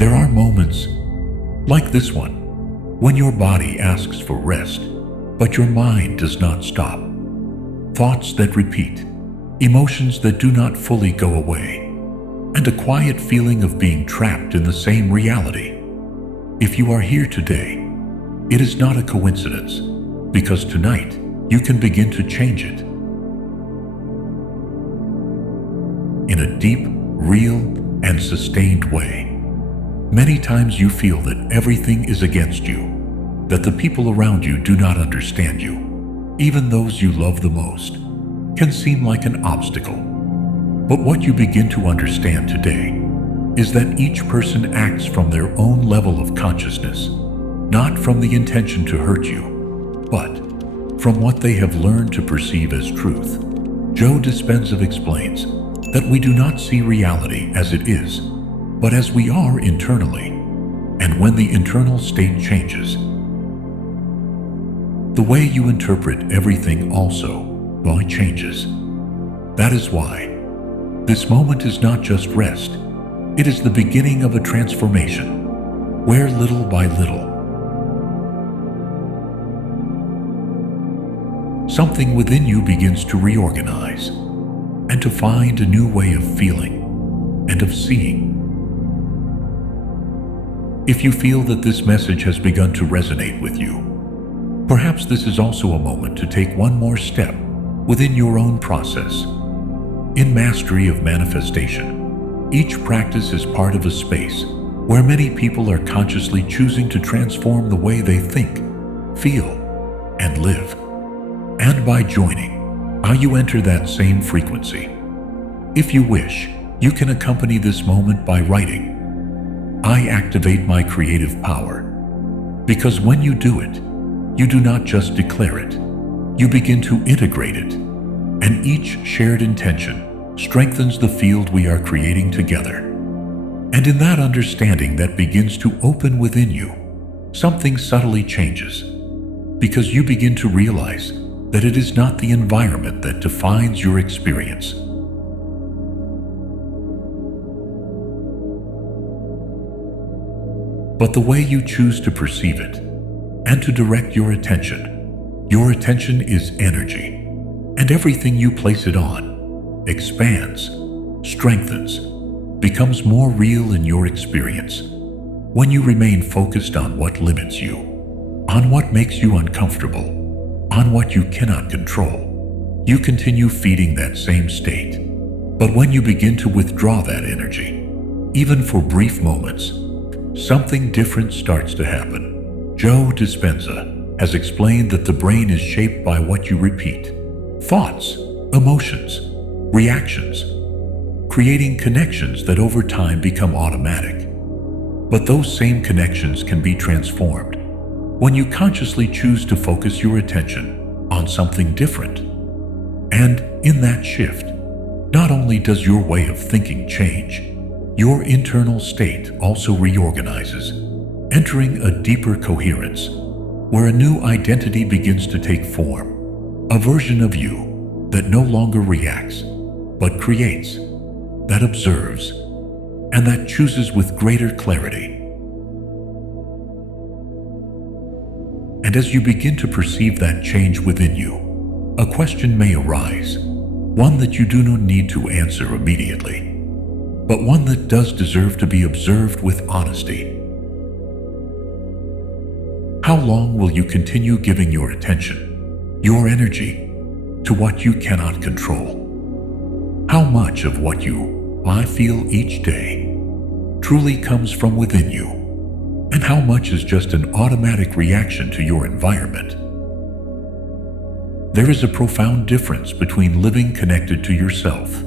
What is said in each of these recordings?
There are moments, like this one, when your body asks for rest, but your mind does not stop. Thoughts that repeat, emotions that do not fully go away, and a quiet feeling of being trapped in the same reality. If you are here today, it is not a coincidence, because tonight you can begin to change it. In a deep, real, and sustained way. Many times you feel that everything is against you, that the people around you do not understand you, even those you love the most, can seem like an obstacle. But what you begin to understand today is that each person acts from their own level of consciousness, not from the intention to hurt you, but from what they have learned to perceive as truth. Joe Dispenza explains that we do not see reality as it is, but as we are internally. And when the internal state changes, the way you interpret everything also changes. That is why this moment is not just rest, it is the beginning of a transformation, where little by little, something within you begins to reorganize and to find a new way of feeling and of seeing. If you feel that this message has begun to resonate with you, perhaps this is also a moment to take one more step within your own process. In mastery of manifestation, each practice is part of a space where many people are consciously choosing to transform the way they think, feel, and live. And by joining, you enter that same frequency. If you wish, you can accompany this moment by writing, "I activate my creative power." Because when you do it, you do not just declare it, you begin to integrate it, and each shared intention strengthens the field we are creating together. And in that understanding that begins to open within you, something subtly changes, because you begin to realize that it is not the environment that defines your experience, but the way you choose to perceive it and to direct your attention. Your attention is energy, and everything you place it on expands, strengthens, becomes more real in your experience. When you remain focused on what limits you, on what makes you uncomfortable, on what you cannot control, you continue feeding that same state. But when you begin to withdraw that energy, even for brief moments, something different starts to happen. Joe Dispenza has explained that the brain is shaped by what you repeat. Thoughts, emotions, reactions, creating connections that over time become automatic. But those same connections can be transformed when you consciously choose to focus your attention on something different. And in that shift, not only does your way of thinking change, your internal state also reorganizes, entering a deeper coherence, where a new identity begins to take form, a version of you that no longer reacts, but creates, that observes, and that chooses with greater clarity. And as you begin to perceive that change within you, a question may arise, one that you do not need to answer immediately, but one that does deserve to be observed with honesty. How long will you continue giving your attention, your energy, to what you cannot control? How much of what you feel each day truly comes from within you? And how much is just an automatic reaction to your environment? There is a profound difference between living connected to yourself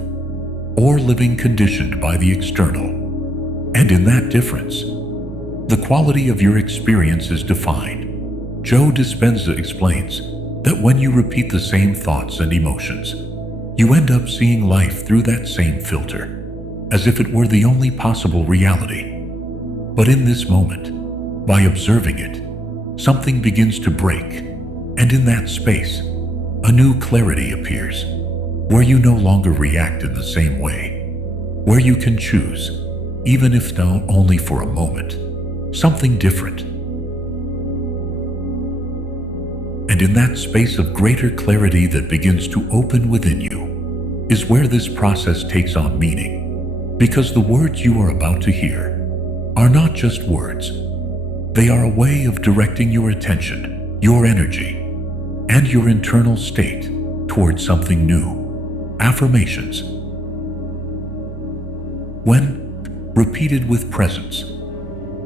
or living conditioned by the external. And in that difference, the quality of your experience is defined. Joe Dispenza explains that when you repeat the same thoughts and emotions, you end up seeing life through that same filter, as if it were the only possible reality. But in this moment, by observing it, something begins to break, and in that space, a new clarity appears, where you no longer react in the same way, where you can choose, even if now only for a moment, something different. And in that space of greater clarity that begins to open within you is where this process takes on meaning, because the words you are about to hear are not just words. They are a way of directing your attention, your energy, and your internal state towards something new. Affirmations, when repeated with presence,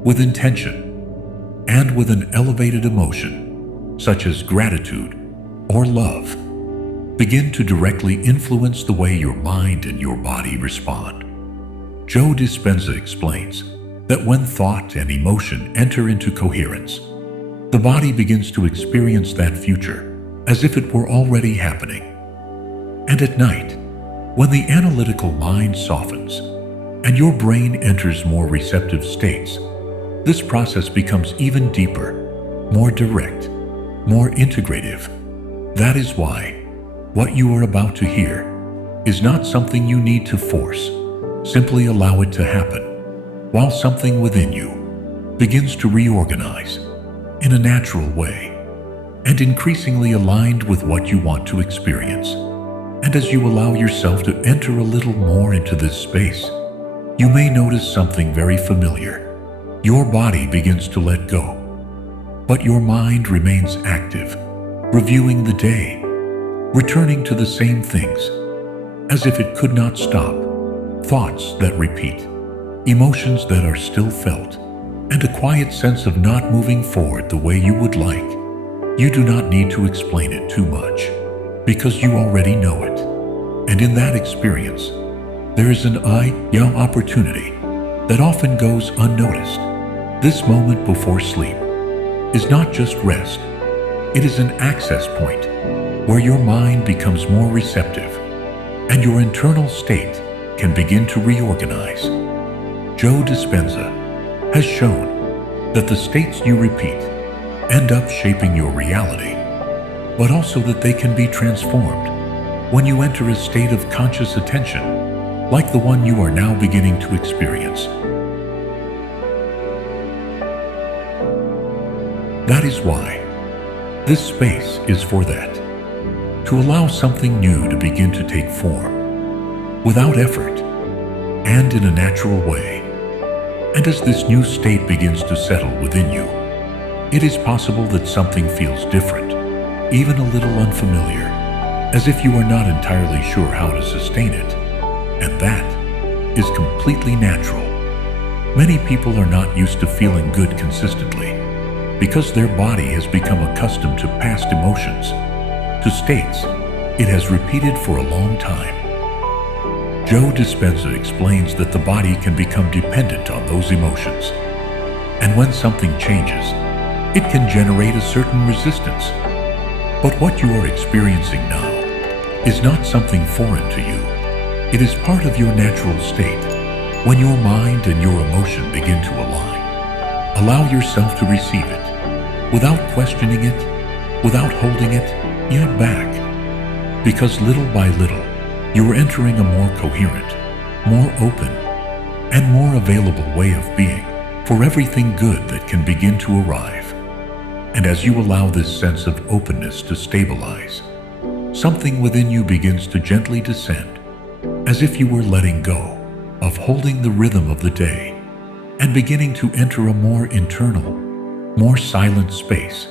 with intention, and with an elevated emotion, such as gratitude or love, begin to directly influence the way your mind and your body respond. Joe Dispenza explains that when thought and emotion enter into coherence, the body begins to experience that future as if it were already happening. And at night, when the analytical mind softens and your brain enters more receptive states, this process becomes even deeper, more direct, more integrative. That is why what you are about to hear is not something you need to force. Simply allow it to happen, while something within you begins to reorganize in a natural way and increasingly aligned with what you want to experience. And as you allow yourself to enter a little more into this space, you may notice something very familiar. Your body begins to let go, but your mind remains active, reviewing the day, returning to the same things, as if it could not stop. Thoughts that repeat, emotions that are still felt, and a quiet sense of not moving forward the way you would like. You do not need to explain it too much, because you already know it. And in that experience, there is an opportunity that often goes unnoticed. This moment before sleep is not just rest. It is an access point where your mind becomes more receptive and your internal state can begin to reorganize. Joe Dispenza has shown that the states you repeat end up shaping your reality, but also that they can be transformed when you enter a state of conscious attention, like the one you are now beginning to experience. That is why this space is for that, to allow something new to begin to take form, without effort, and in a natural way. And as this new state begins to settle within you, it is possible that something feels different, even a little unfamiliar, as if you are not entirely sure how to sustain it. And that is completely natural. Many people are not used to feeling good consistently, because their body has become accustomed to past emotions, to states it has repeated for a long time. Joe Dispenza explains that the body can become dependent on those emotions, and when something changes, it can generate a certain resistance. But what you are experiencing now is not something foreign to you. It is part of your natural state, when your mind and your emotion begin to align. Allow yourself to receive it, without questioning it, without holding it yet back, because little by little, you are entering a more coherent, more open, and more available way of being for everything good that can begin to arrive. And as you allow this sense of openness to stabilize, something within you begins to gently descend, as if you were letting go of holding the rhythm of the day and beginning to enter a more internal, more silent space.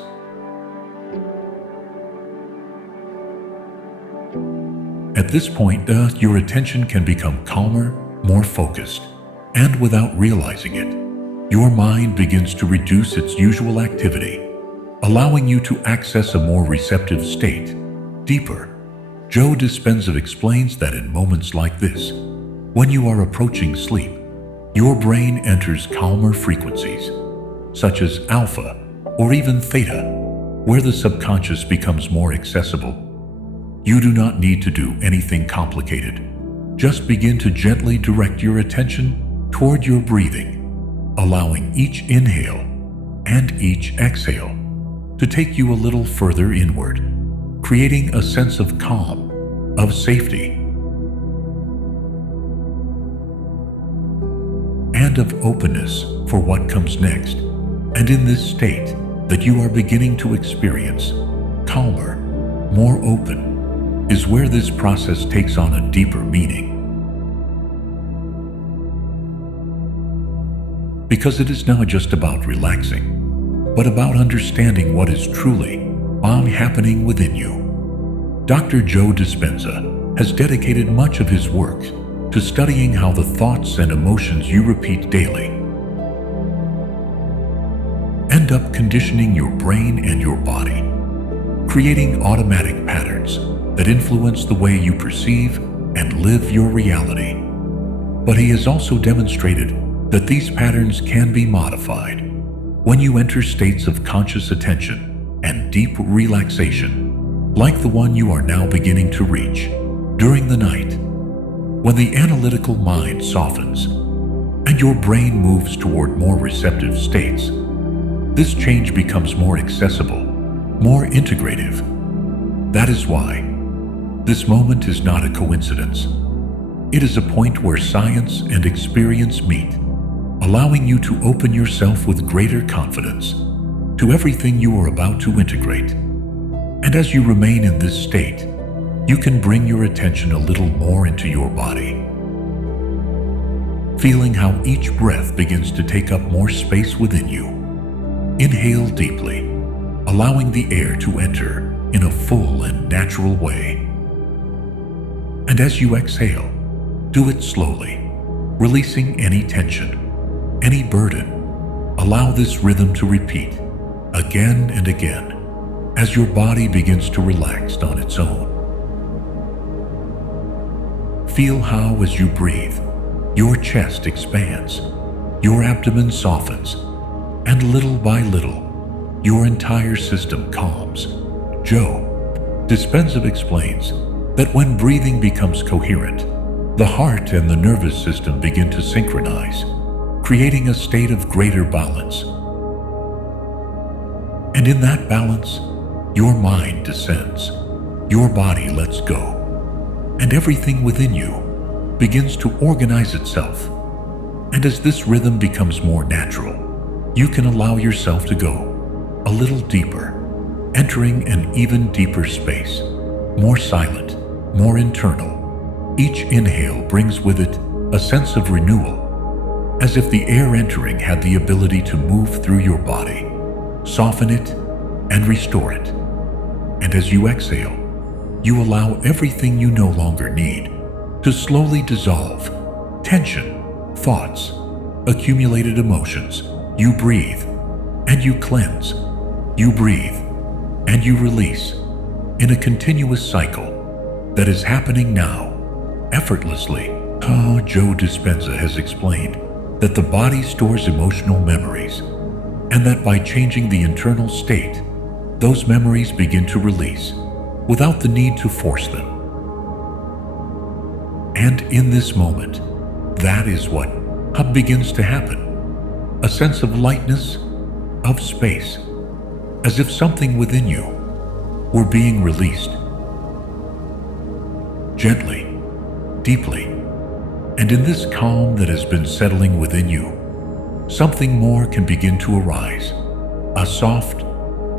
At this point, your attention can become calmer, more focused, and without realizing it, your mind begins to reduce its usual activity, allowing you to access a more receptive state, deeper. Joe Dispenza explains that in moments like this, when you are approaching sleep, your brain enters calmer frequencies, such as alpha or even theta, where the subconscious becomes more accessible. You do not need to do anything complicated. Just begin to gently direct your attention toward your breathing, allowing each inhale and each exhale to take you a little further inward, creating a sense of calm, of safety. and of openness for what comes next. And in this state that you are beginning to experience, calmer, more open, is where this process takes on a deeper meaning. Because it is not just about relaxing, but about understanding what is truly happening within you. Dr. Joe Dispenza has dedicated much of his work to studying how the thoughts and emotions you repeat daily end up conditioning your brain and your body, creating automatic patterns that influence the way you perceive and live your reality. But he has also demonstrated that these patterns can be modified when you enter states of conscious attention and deep relaxation, like the one you are now beginning to reach during the night, when the analytical mind softens and your brain moves toward more receptive states. This change becomes more accessible, more integrative. That is why this moment is not a coincidence. It is a point where science and experience meet, allowing you to open yourself with greater confidence to everything you are about to integrate. And as you remain in this state, you can bring your attention a little more into your body, feeling how each breath begins to take up more space within you. Inhale deeply, allowing the air to enter in a full and natural way. And as you exhale, do it slowly, releasing any tension, any burden. Allow this rhythm to repeat again and again as your body begins to relax on its own. Feel how, as you breathe, your chest expands, your abdomen softens, and little by little, your entire system calms. Joe Dispenza explains that when breathing becomes coherent, the heart and the nervous system begin to synchronize, creating a state of greater balance. And in that balance, your mind descends, your body lets go, and everything within you begins to organize itself. And as this rhythm becomes more natural, you can allow yourself to go a little deeper, entering an even deeper space, more silent, more internal. Each inhale brings with it a sense of renewal, as if the air entering had the ability to move through your body, soften it, and restore it. And as you exhale, you allow everything you no longer need to slowly dissolve. Tension, thoughts, accumulated emotions. You breathe and you cleanse. You breathe and you release in a continuous cycle that is happening now, effortlessly. Joe Dispenza has explained that the body stores emotional memories, and that by changing the internal state, those memories begin to release without the need to force them. And in this moment, that is what begins to happen. A sense of lightness, of space, as if something within you were being released. Gently, deeply, and in this calm that has been settling within you, something more can begin to arise. A soft,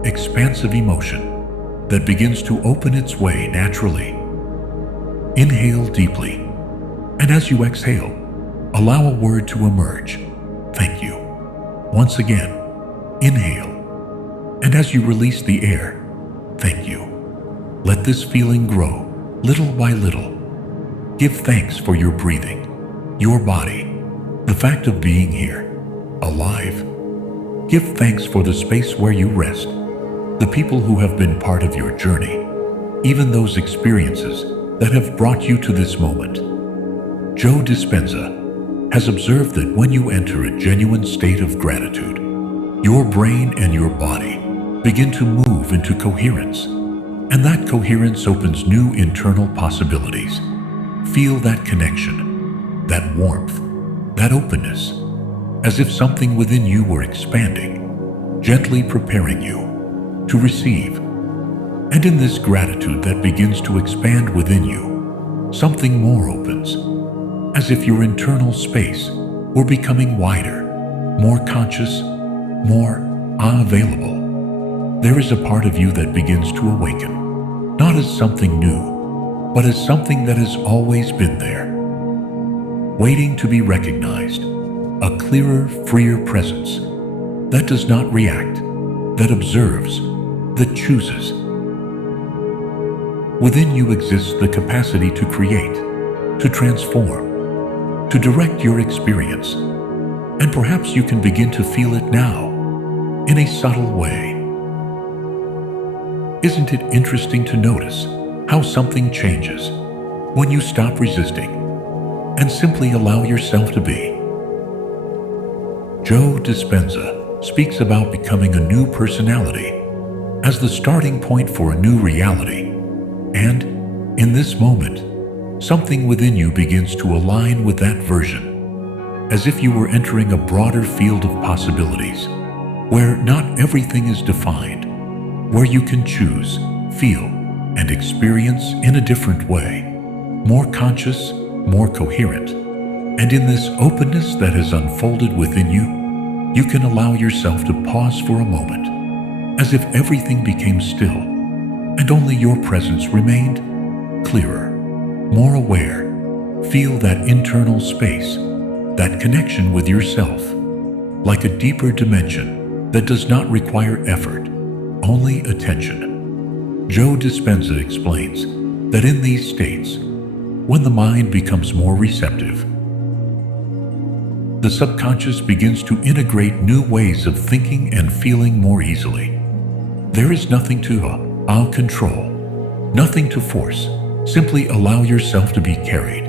expansive emotion that begins to open its way naturally. Inhale deeply, and as you exhale, allow a word to emerge. Thank you. Once again, inhale, and as you release the air, thank you. Let this feeling grow little by little. Give thanks for your breathing, your body, the fact of being here, alive. Give thanks for the space where you rest, the people who have been part of your journey, even those experiences that have brought you to this moment. Joe Dispenza has observed that when you enter a genuine state of gratitude, your brain and your body begin to move into coherence, and that coherence opens new internal possibilities. Feel that connection, that warmth, that openness, as if something within you were expanding, gently preparing you to receive. And in this gratitude that begins to expand within you, something more opens, as if your internal space We're becoming wider, more conscious, more available. There is a part of you that begins to awaken, not as something new, but as something that has always been there, waiting to be recognized, a clearer, freer presence that does not react, that observes, that chooses. Within you exists the capacity to create, to transform, to direct your experience, and perhaps you can begin to feel it now, in a subtle way. Isn't it interesting to notice how something changes when you stop resisting and simply allow yourself to be? Joe Dispenza speaks about becoming a new personality as the starting point for a new reality. And in this moment, something within you begins to align with that version, as if you were entering a broader field of possibilities, where not everything is defined, where you can choose, feel, and experience in a different way, more conscious, more coherent. And in this openness that has unfolded within you, you can allow yourself to pause for a moment, as if everything became still, and only your presence remained, clearer, more aware. Feel that internal space, that connection with yourself, like a deeper dimension that does not require effort, only attention. Joe Dispenza explains that in these states, when the mind becomes more receptive, the subconscious begins to integrate new ways of thinking and feeling more easily. There is nothing to control, nothing to force. Simply allow yourself to be carried,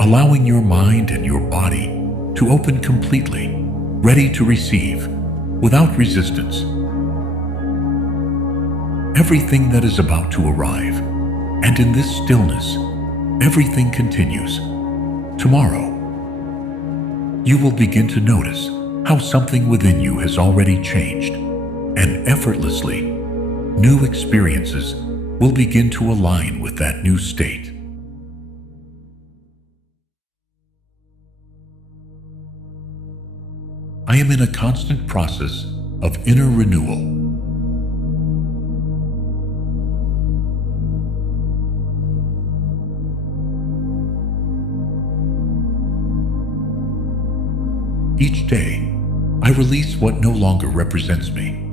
allowing your mind and your body to open completely, ready to receive, without resistance, everything that is about to arrive. And in this stillness, everything continues. Tomorrow, you will begin to notice how something within you has already changed, and effortlessly, new experiences will begin to align with that new state. I am in a constant process of inner renewal. Each day, I release what no longer represents me.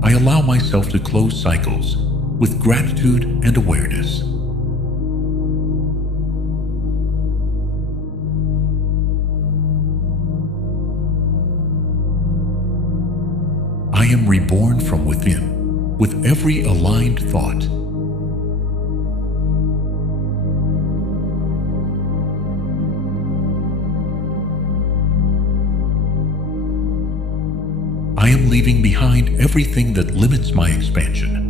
I allow myself to close cycles with gratitude and awareness. I am reborn from within with every aligned thought. I am leaving behind everything that limits my expansion.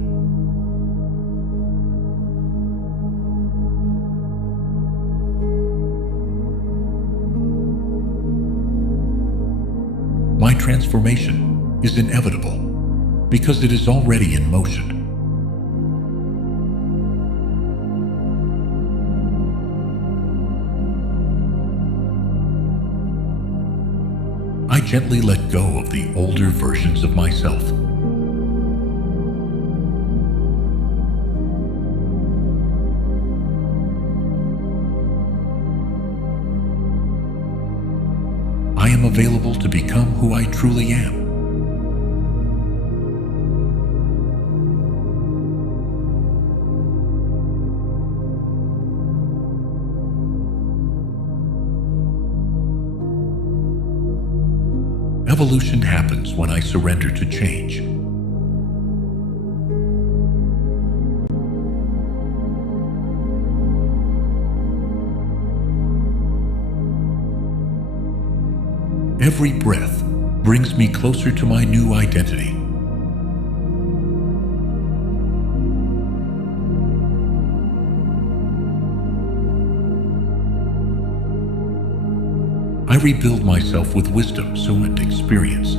My transformation is inevitable because it is already in motion. I gently let go of the older versions of myself. I am available to become who I truly am. Evolution happens when I surrender to change. Every breath brings me closer to my new identity. I rebuild myself with wisdom, and experience.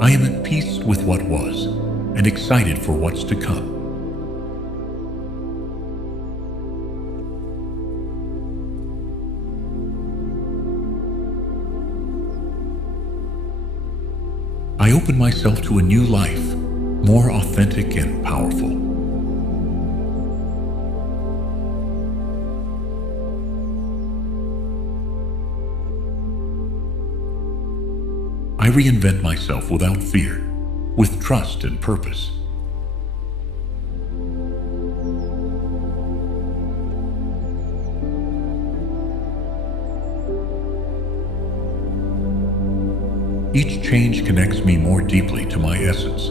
I am at peace with what was and excited for what's to come. I open myself to a new life, more authentic and powerful. I reinvent myself without fear, with trust and purpose. Each change connects me more deeply to my essence.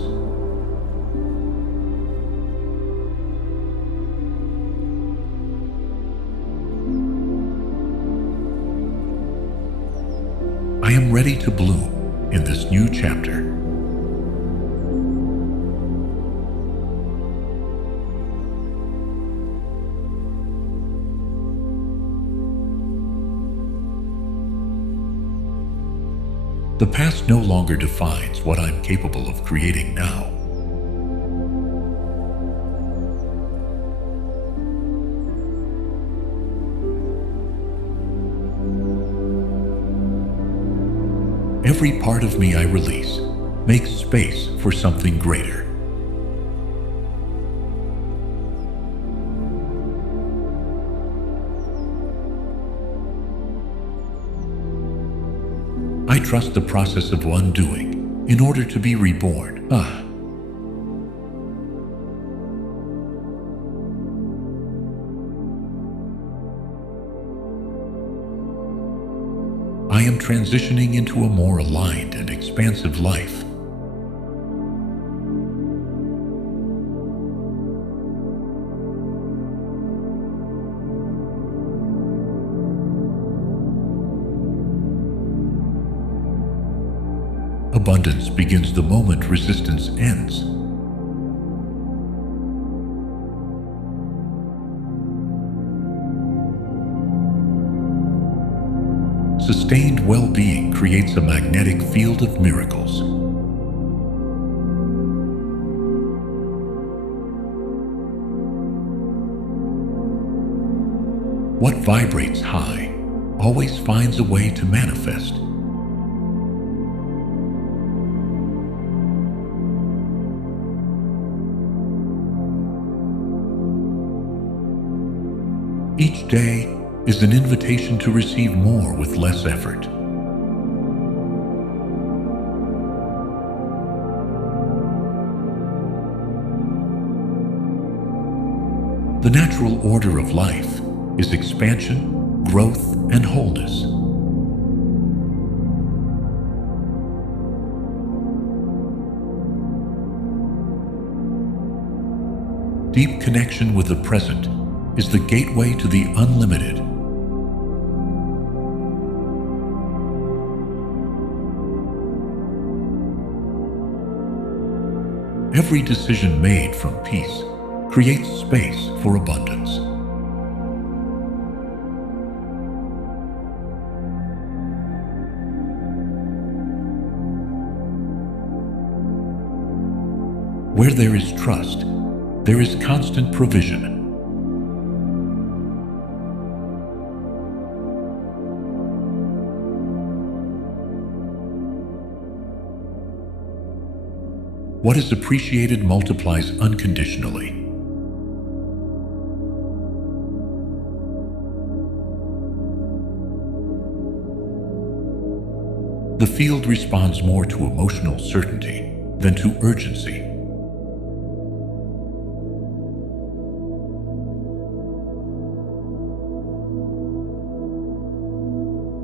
I am ready to bloom in this new chapter. The past no longer defines what I'm capable of creating now. Every part of me I release makes space for something greater. I trust the process of undoing in order to be reborn. I am transitioning into a more aligned and expansive life. Abundance begins the moment resistance ends. Sustained well-being creates a magnetic field of miracles. What vibrates high always finds a way to manifest. Each day is an invitation to receive more with less effort. The natural order of life is expansion, growth, and wholeness. Deep connection with the present is the gateway to the unlimited. Every decision made from peace creates space for abundance. Where there is trust, there is constant provision. What is appreciated multiplies unconditionally. The field responds more to emotional certainty than to urgency.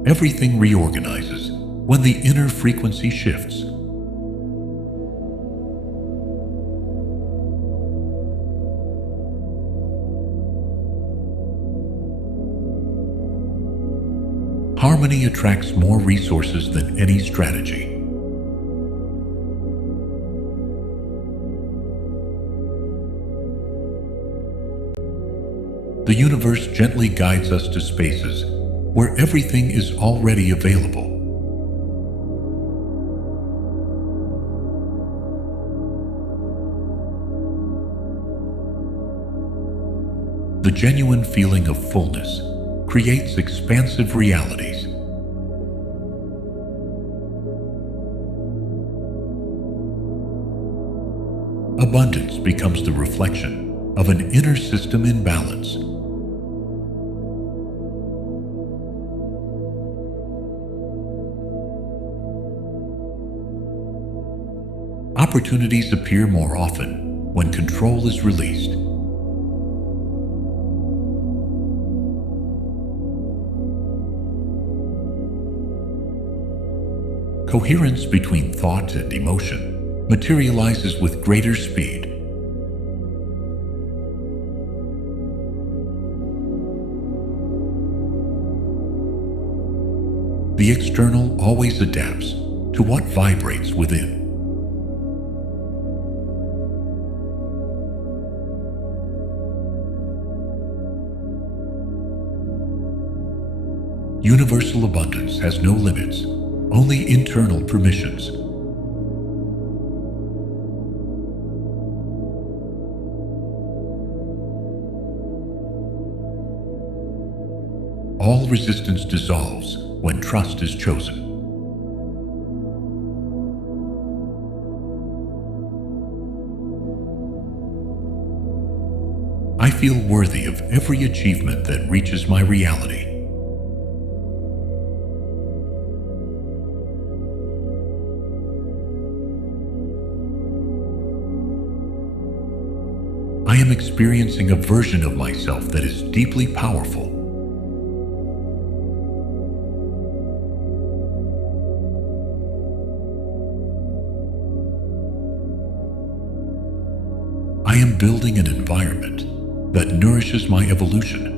Everything reorganizes when the inner frequency shifts. Harmony attracts more resources than any strategy. The universe gently guides us to spaces where everything is already available. The genuine feeling of fullness creates expansive realities. Abundance becomes the reflection of an inner system in balance. Opportunities appear more often when control is released. Coherence between thought and emotion materializes with greater speed. The external always adapts to what vibrates within. Universal abundance has no limits, only internal permissions. All resistance dissolves when trust is chosen. I feel worthy of every achievement that reaches my reality. I am experiencing a version of myself that is deeply powerful. I am building an environment that nourishes my evolution.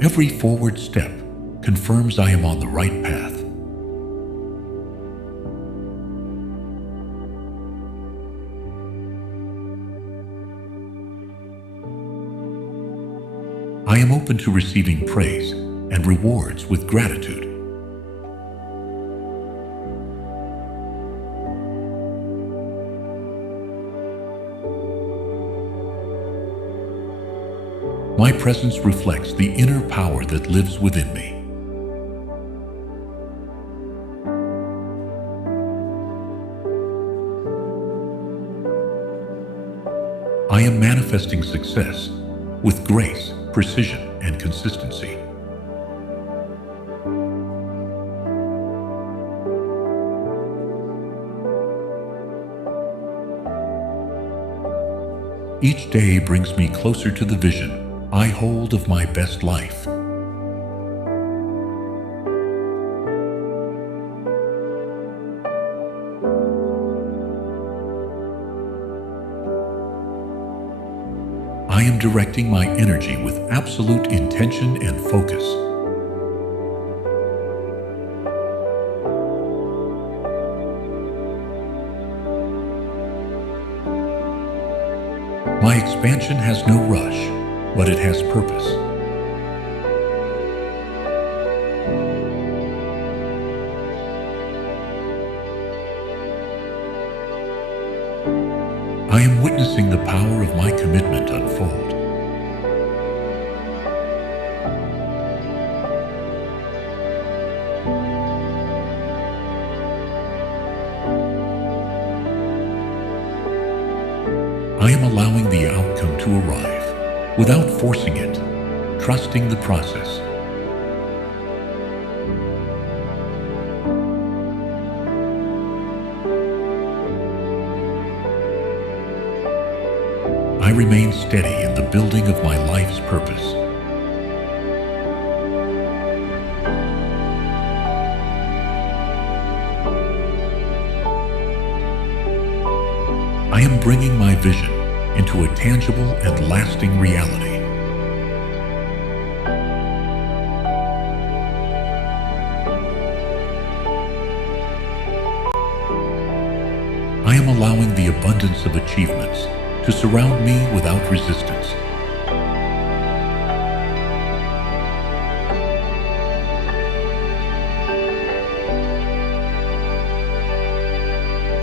Every forward step confirms I am on the right path. I am open to receiving praise and rewards with gratitude. My presence reflects the inner power that lives within me. I am manifesting success with grace, precision, and consistency. Each day brings me closer to the vision I hold of my best life. I am directing my energy with absolute intention and focus. My expansion has no rush, but it has purpose. I am witnessing the power of my commitment unfold. I am allowing the outcome to arrive without forcing it, trusting the process. I remain steady in the building of my life's purpose. I am bringing my vision into a tangible and lasting reality. I am allowing the abundance of achievements to surround me without resistance.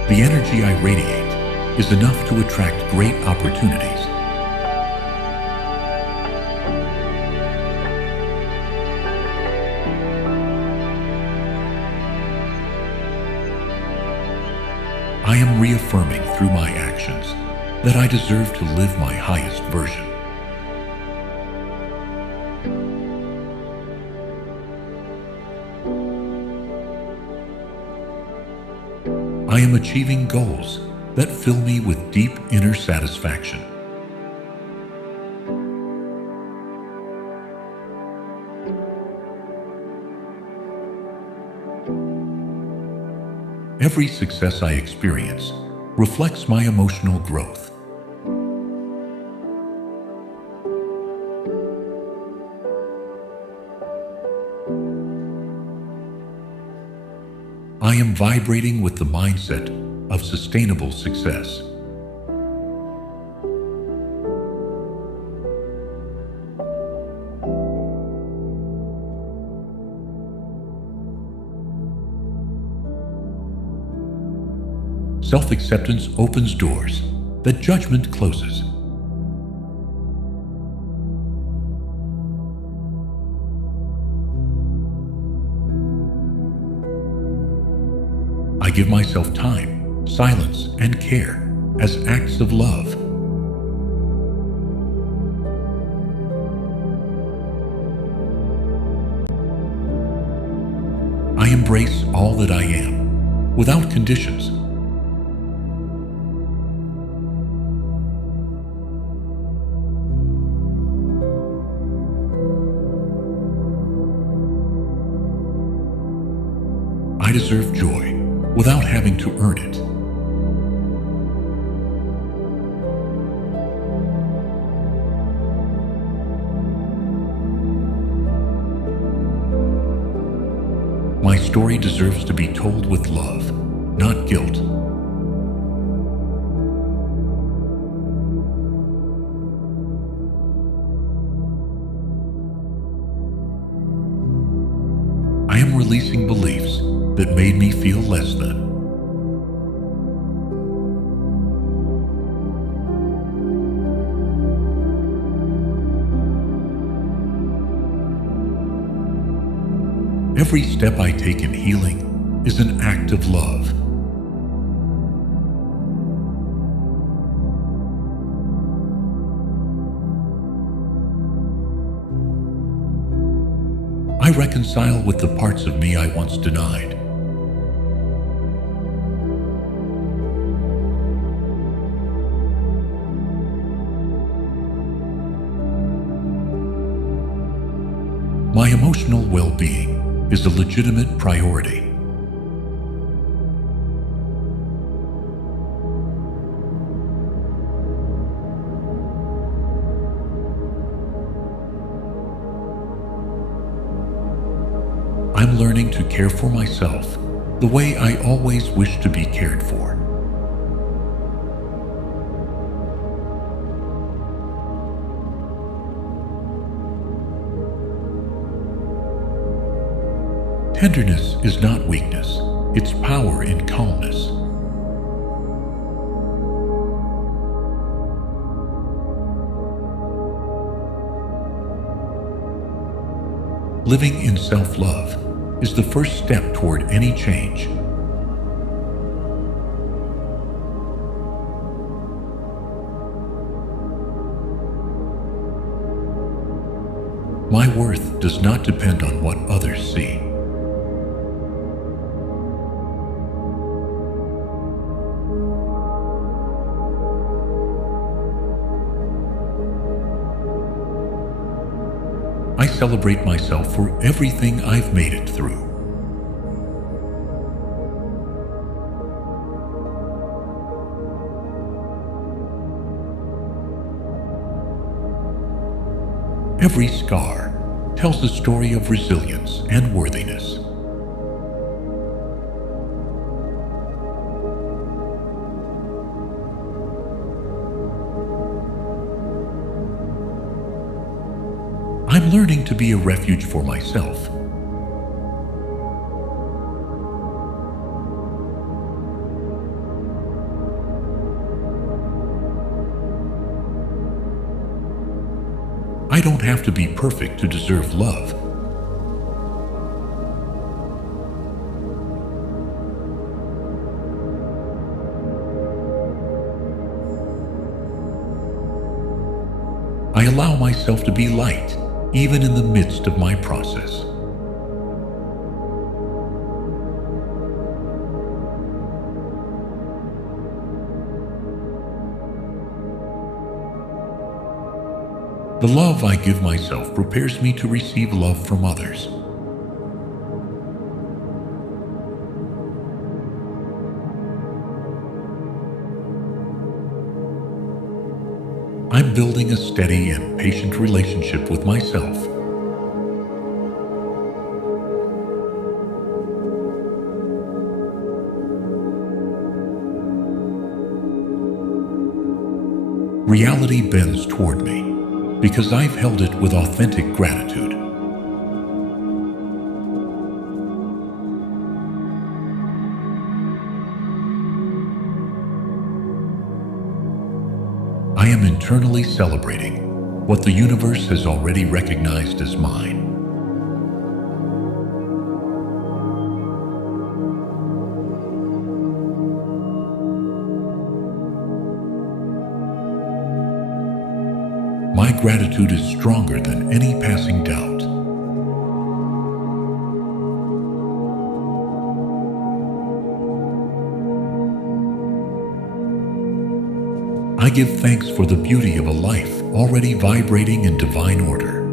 The energy I radiate is enough to attract great opportunities. I am reaffirming through my actions that I deserve to live my highest version. I am achieving goals that fill me with deep inner satisfaction. Every success I experience reflects my emotional growth. I am vibrating with the mindset of sustainable success. Self-acceptance opens doors that judgment closes. I give myself time, silence, and care as acts of love. I embrace all that I am, without conditions. I deserve joy without having to earn it. My story deserves to be told with love, not guilt. I am releasing beliefs that made me feel less than. Every step I take in healing is an act of love. I reconcile with the parts of me I once denied. My emotional well-being is a legitimate priority. I'm learning to care for myself the way I always wished to be cared for. Tenderness is not weakness, it's power in calmness. Living in self-love is the first step toward any change. My worth does not depend on what others see. I celebrate myself for everything I've made it through. Every scar tells a story of resilience and worthiness. I'm learning to be a refuge for myself. I don't have to be perfect to deserve love. I allow myself to be light, even in the midst of my process. The love I give myself prepares me to receive love from others. I'm building a steady and patient relationship with myself. Reality bends toward me because I've held it with authentic gratitude. I am internally celebrating what the universe has already recognized as mine. My gratitude is stronger than any passing doubt. I give thanks for the beauty of a life already vibrating in divine order.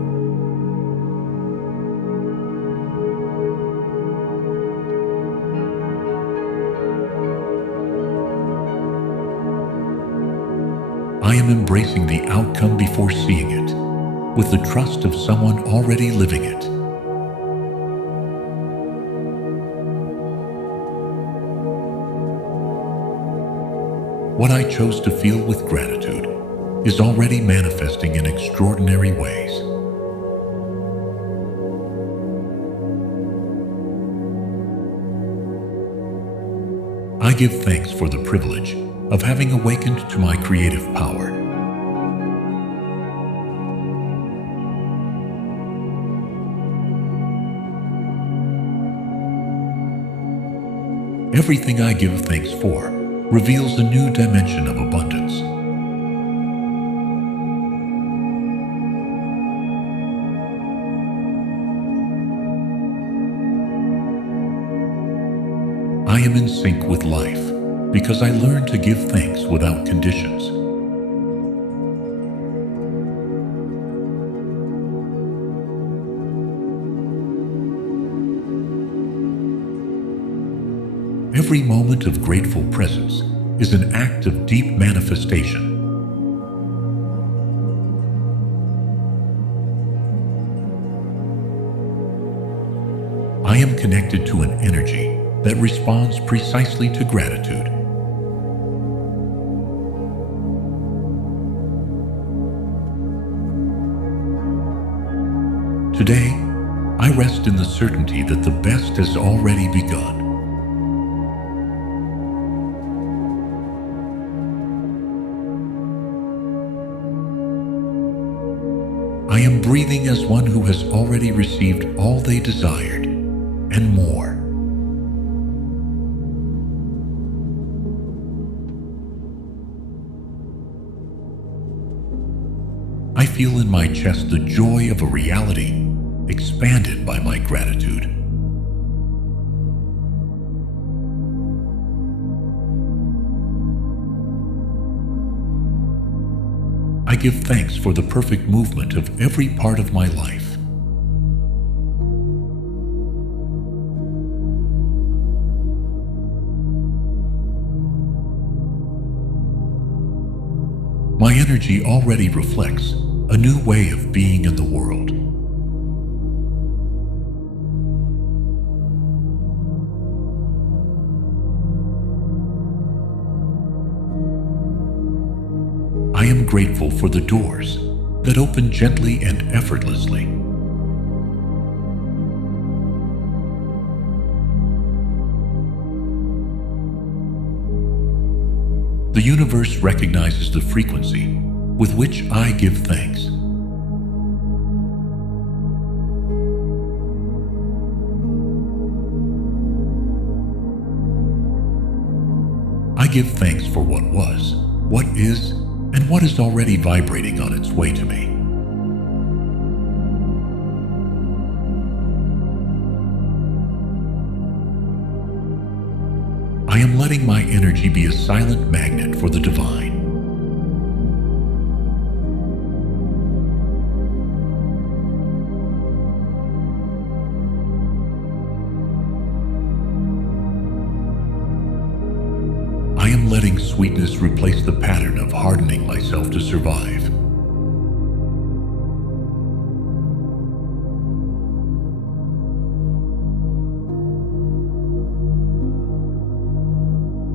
I am embracing the outcome before seeing it, with the trust of someone already living it. What I chose to feel with gratitude is already manifesting in extraordinary ways. I give thanks for the privilege of having awakened to my creative power. Everything I give thanks for reveals a new dimension of abundance. I am in sync with life because I learned to give thanks without conditions. Every moment of grateful presence is an act of deep manifestation. I am connected to an energy that responds precisely to gratitude. Today, I rest in the certainty that the best has already begun. I am breathing as one who has already received all they desired, and more. I feel in my chest the joy of a reality expanded by my gratitude. I give thanks for the perfect movement of every part of my life. My energy already reflects a new way of being in the world. I am grateful for the doors that open gently and effortlessly. The universe recognizes the frequency with which I give thanks. give thanks for what was, what is, and what is already vibrating on its way to me. I am letting my energy be a silent magnet for the divine. I am letting sweetness replace the pattern of hardening myself to survive.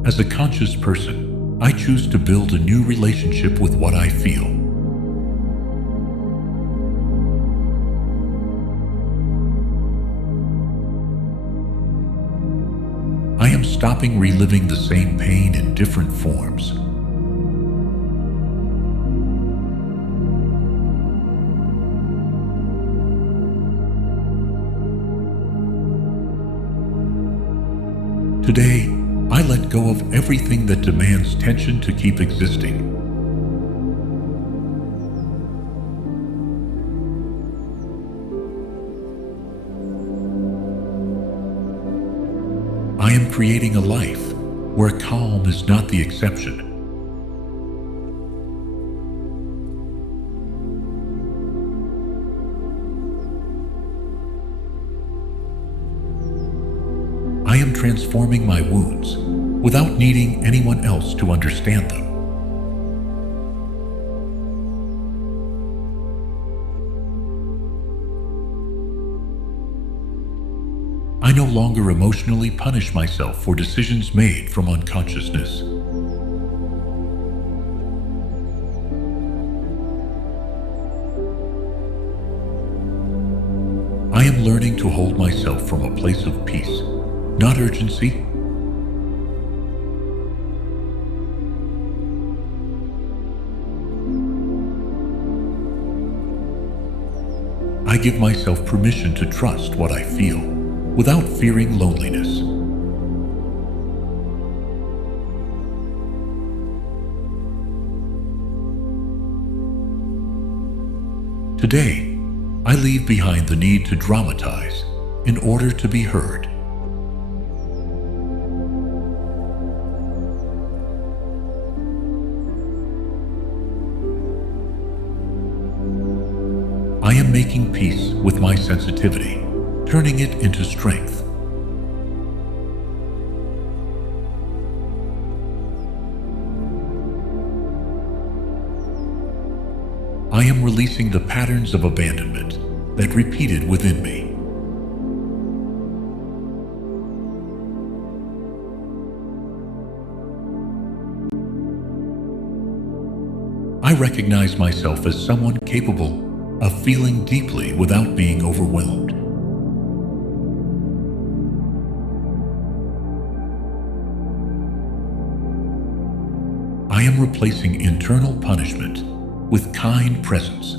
As a conscious person, I choose to build a new relationship with what I feel. I am stopping reliving the same pain in different forms. Today, I let go of everything that demands tension to keep existing. I am creating a life where calm is not the exception. I am transforming my wounds without needing anyone else to understand them. I no longer emotionally punish myself for decisions made from unconsciousness. I am learning to hold myself from a place of peace, not urgency. I give myself permission to trust what I feel without fearing loneliness. Today, I leave behind the need to dramatize in order to be heard. I am making peace with my sensitivity, turning it into strength. I am releasing the patterns of abandonment that repeated within me. I recognize myself as someone capable of feeling deeply without being overwhelmed. I am replacing internal punishment with kind presence.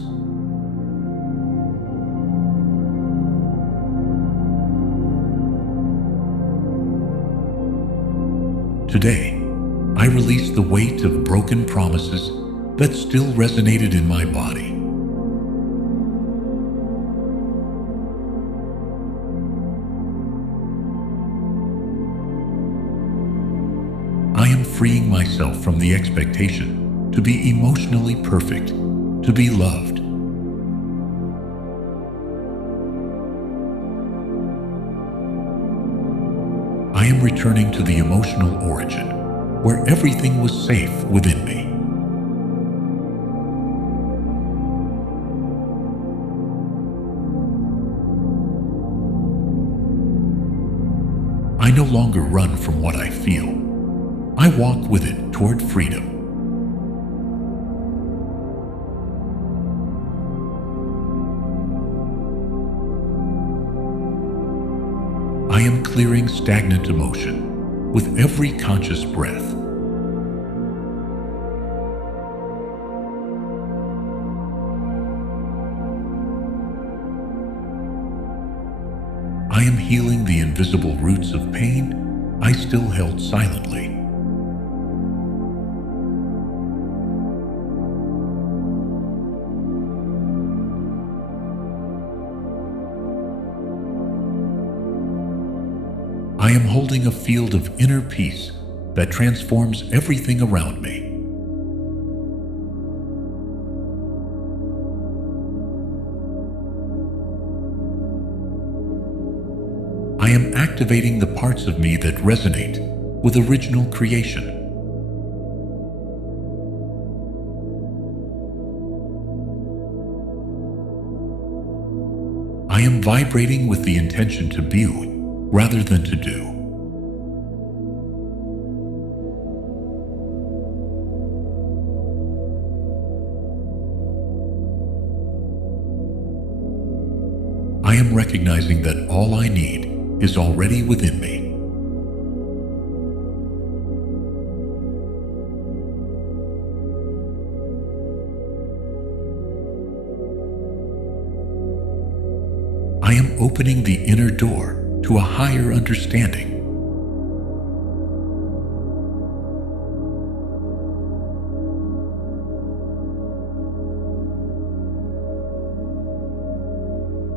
Today, I release the weight of broken promises that still resonated in my body. I am freeing myself from the expectation to be emotionally perfect, to be loved. I am returning to the emotional origin, where everything was safe within me. I no longer run from what I feel. I walk with it toward freedom. I am clearing stagnant emotion with every conscious breath. I am healing the invisible roots of pain I still held silently. I am holding a field of inner peace that transforms everything around me. I am activating the parts of me that resonate with original creation. I am vibrating with the intention to be rather than to do. I am recognizing that all I need is already within me. I am opening the inner door to a higher understanding.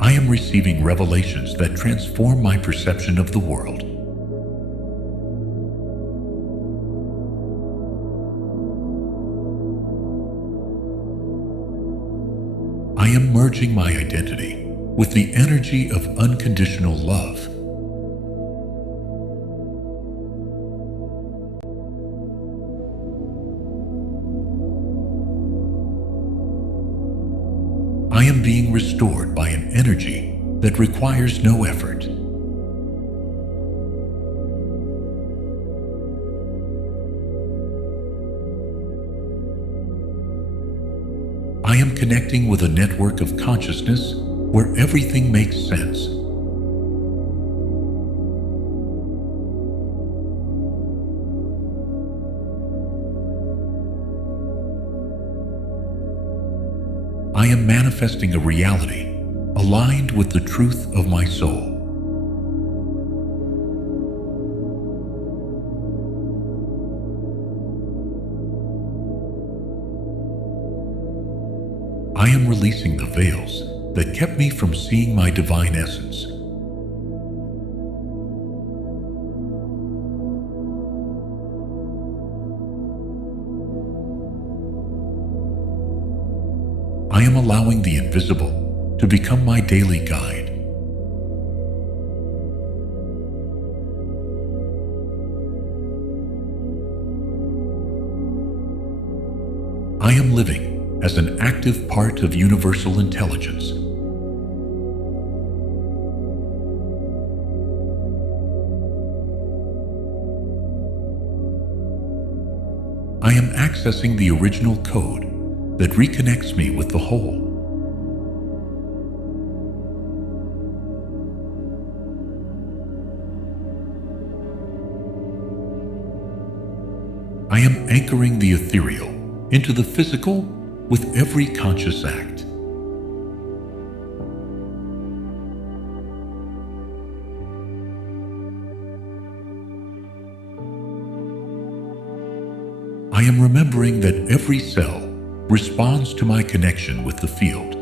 I am receiving revelations that transform my perception of the world. I am merging my identity with the energy of unconditional love. I am being restored by an energy that requires no effort. I am connecting with a network of consciousness where everything makes sense. I am manifesting a reality aligned with the truth of my soul. I am releasing the veils that kept me from seeing my divine essence. I am allowing the invisible to become my daily guide. I am living as an active part of universal intelligence. I am accessing the original code that reconnects me with the whole. I am anchoring the ethereal into the physical with every conscious act. I am remembering that every cell responds to my connection with the field.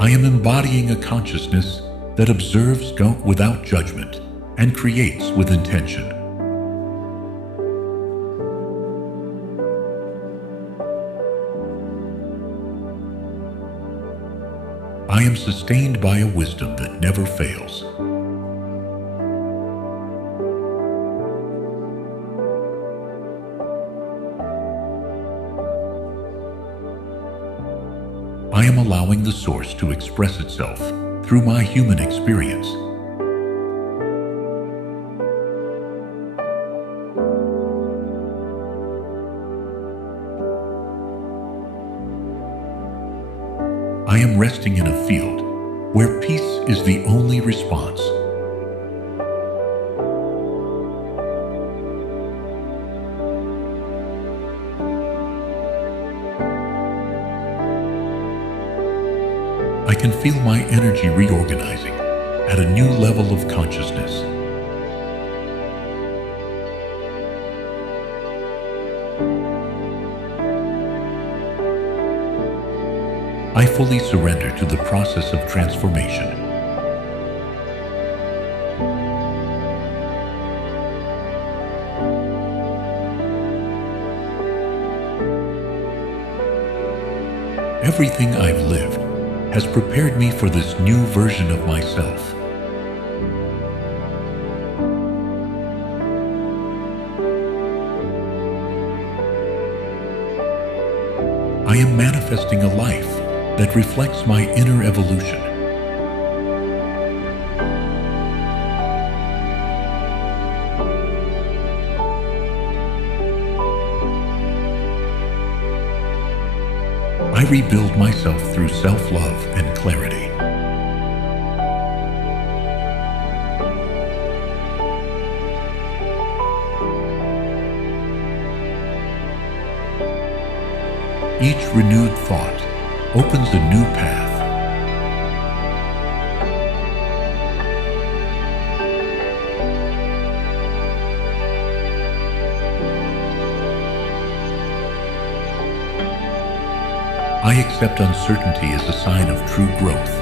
I am embodying a consciousness that observes without judgment and creates with intention. I am sustained by a wisdom that never fails. I am allowing the source to express itself through my human experience. I am resting in a field where peace is the only response. I can feel my energy reorganizing at a new level of consciousness. I fully surrender to the process of transformation. Everything I've lived has prepared me for this new version of myself. I am manifesting a life that reflects my inner evolution. I rebuild myself through self-love and clarity. Each renewed thought opens a new path. I accept uncertainty as a sign of true growth.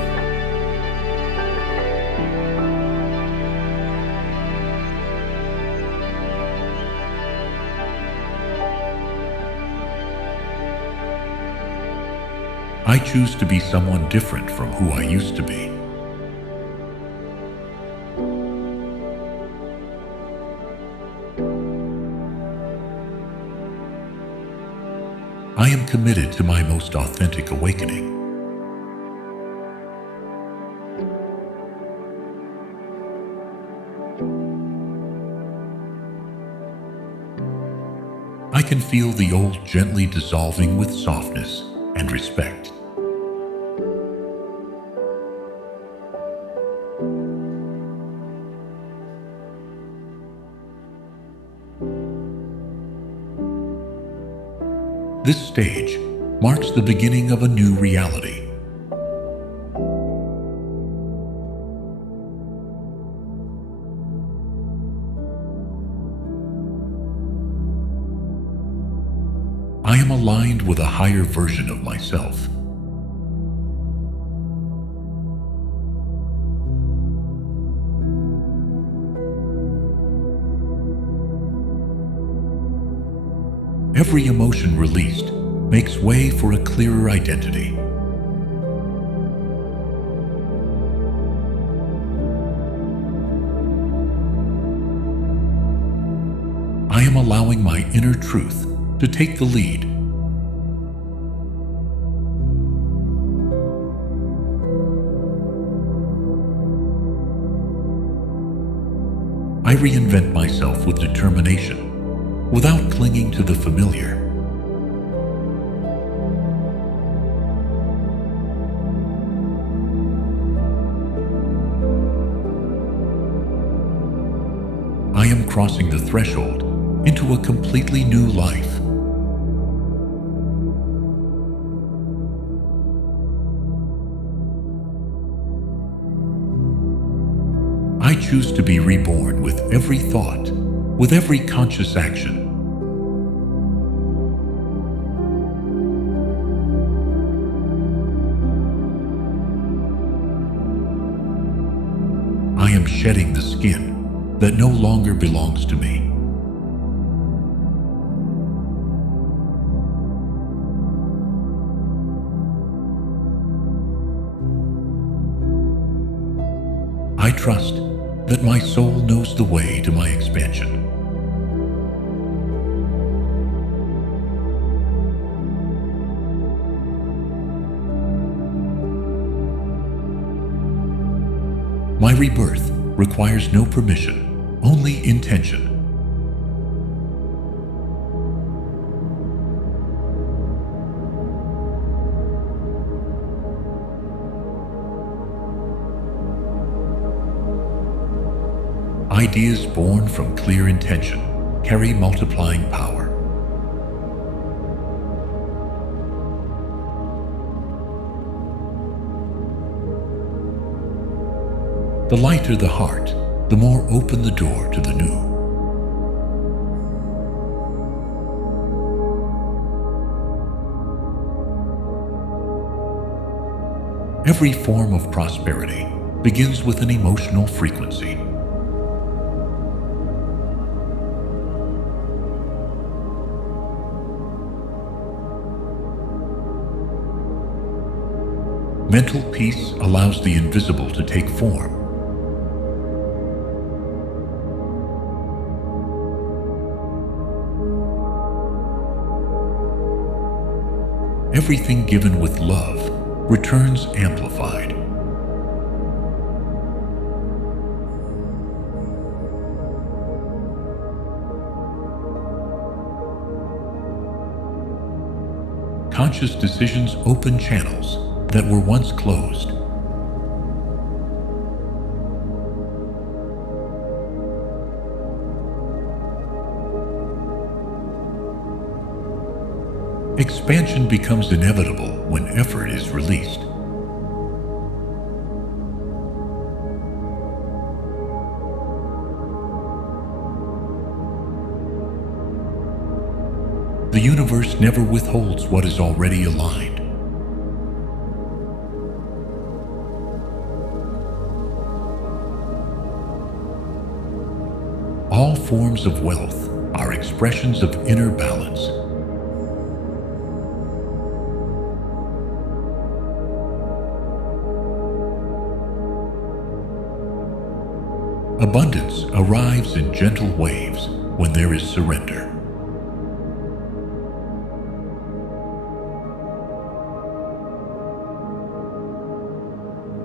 I choose to be someone different from who I used to be. I am committed to my most authentic awakening. I can feel the old gently dissolving with softness and respect. This stage marks the beginning of a new reality. I am aligned with a higher version of myself. Every emotion released makes way for a clearer identity. I am allowing my inner truth to take the lead. I reinvent myself with determination, without clinging to the familiar. I am crossing the threshold into a completely new life. I choose to be reborn with every thought, with every conscious action. I am shedding the skin that no longer belongs to me. I trust that my soul knows the way to my expansion. My rebirth requires no permission, only intention. Ideas born from clear intention carry multiplying power. The lighter the heart, the more open the door to the new. Every form of prosperity begins with an emotional frequency. Mental peace allows the invisible to take form. Everything given with love returns amplified. Conscious decisions open channels that were once closed. Expansion becomes inevitable when effort is released. The universe never withholds what is already aligned. All forms of wealth are expressions of inner balance. Abundance arrives in gentle waves when there is surrender.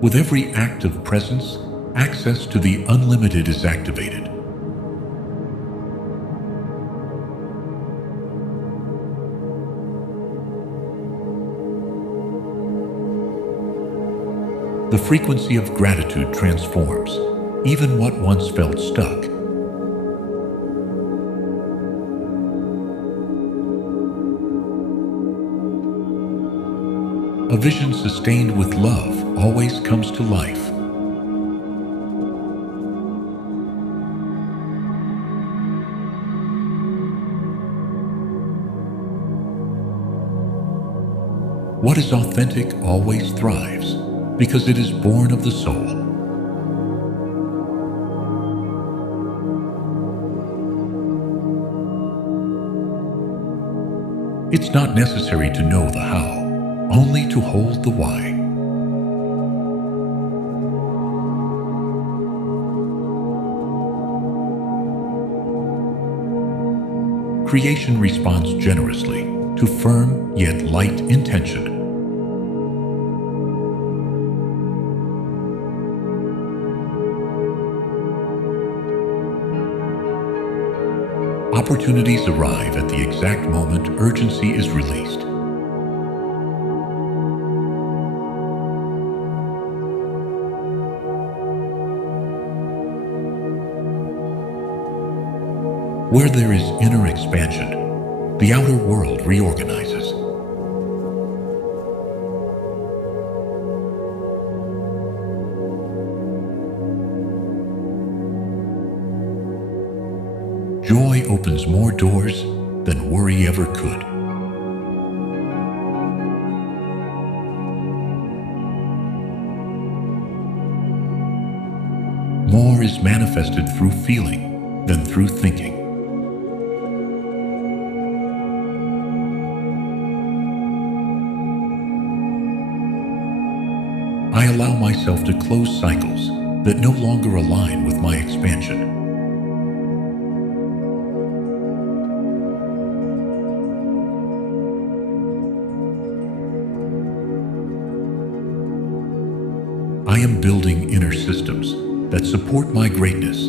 With every act of presence, access to the unlimited is activated. The frequency of gratitude transforms even what once felt stuck. A vision sustained with love always comes to life. What is authentic always thrives because it is born of the soul. It's not necessary to know the how, only to hold the why. Creation responds generously to firm yet light intention. Opportunities arrive at the exact moment urgency is released. Where there is inner expansion, the outer world reorganizes. Joy opens more doors than worry ever could. More is manifested through feeling than through thinking. I allow myself to close cycles that no longer align with my expansion. I am building inner systems that support my greatness.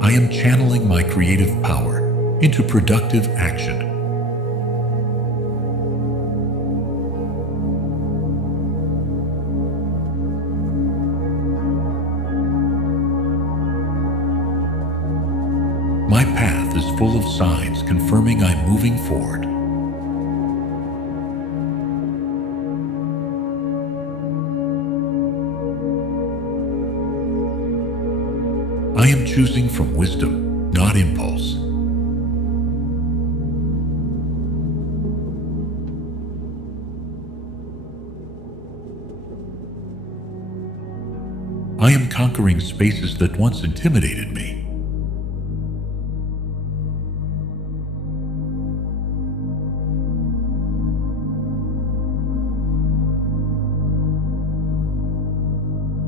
I am channeling my creative power into productive action. My path is full of signs confirming I'm moving forward. I am choosing from wisdom, not impulse. I am conquering spaces that once intimidated me.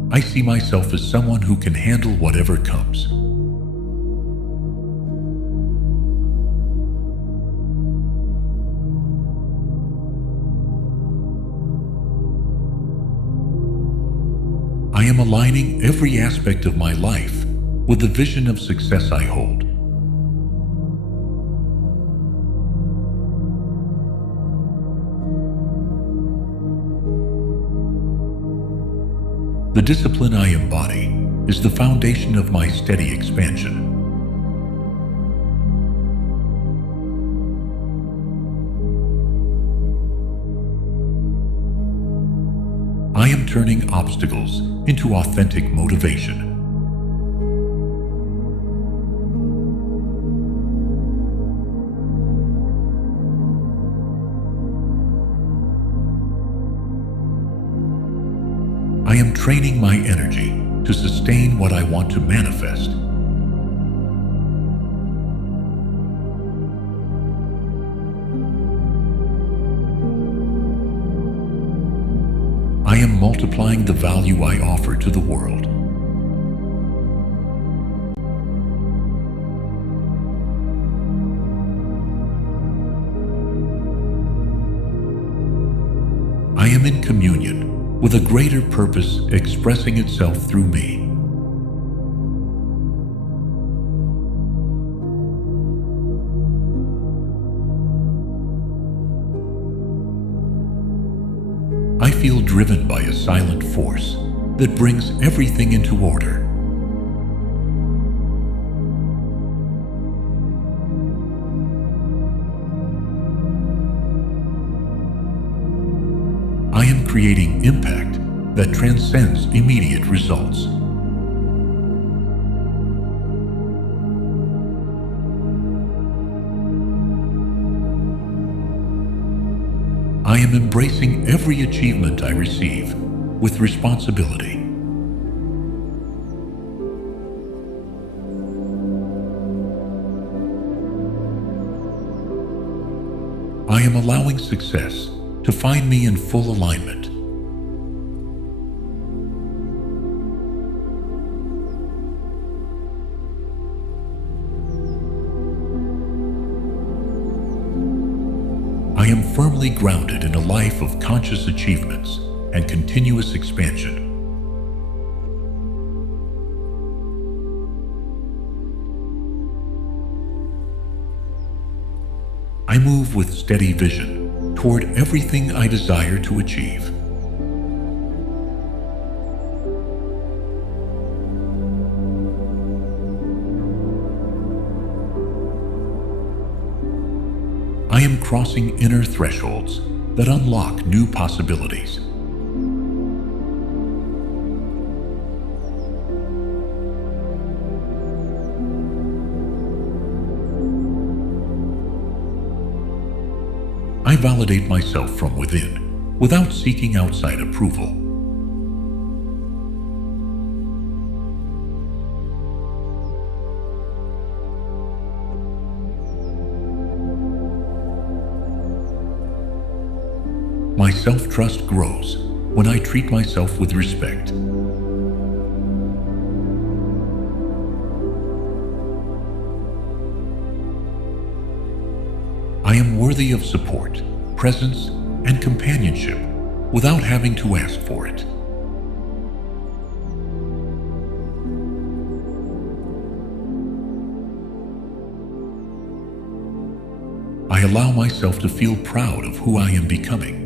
I see myself as someone who can handle whatever comes. I am aligning every aspect of my life with the vision of success I hold. The discipline I embody is the foundation of my steady expansion. I am turning obstacles into authentic motivation. I am training my energy to sustain what I want to manifest. I am multiplying the value I offer to the world. I am in communion with a greater purpose expressing itself through me. I feel driven by a silent force that brings everything into order. I am creating impact that transcends immediate results. I am embracing every achievement I receive with responsibility. I am allowing success to find me in full alignment. I am firmly grounded in a life of conscious achievements and continuous expansion. I move with steady vision toward everything I desire to achieve. I am crossing inner thresholds that unlock new possibilities. I validate myself from within without seeking outside approval. My self-trust grows when I treat myself with respect. I am worthy of support, presence, and companionship without having to ask for it. I allow myself to feel proud of who I am becoming.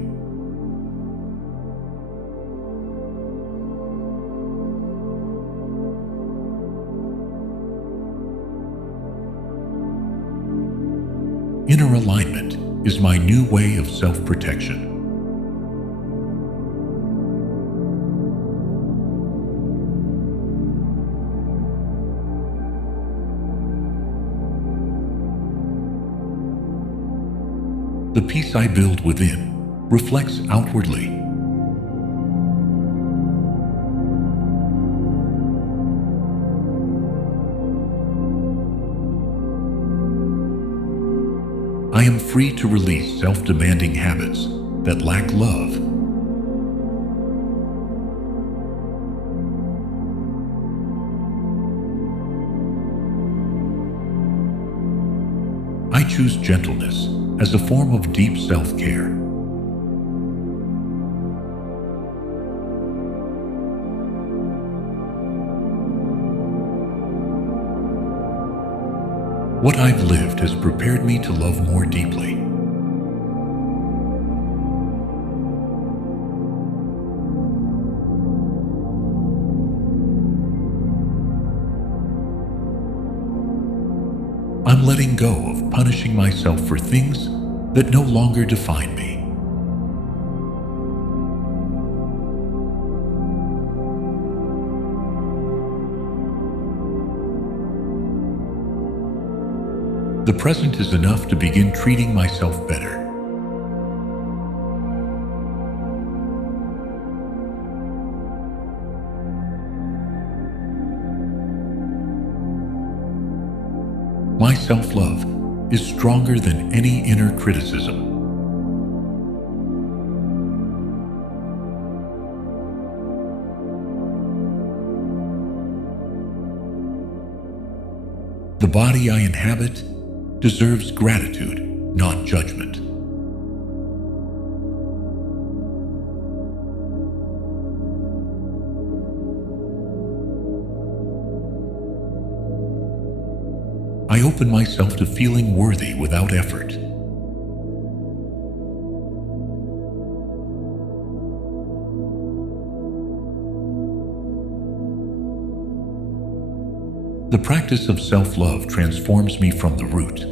Inner alignment is my new way of self-protection. The peace I build within reflects outwardly. I am free to release self-demanding habits that lack love. I choose gentleness as a form of deep self-care. What I've lived has prepared me to love more deeply. I'm letting go of punishing myself for things that no longer define me. The present is enough to begin treating myself better. My self-love is stronger than any inner criticism. The body I inhabit deserves gratitude, not judgment. I open myself to feeling worthy without effort. The practice of self-love transforms me from the root.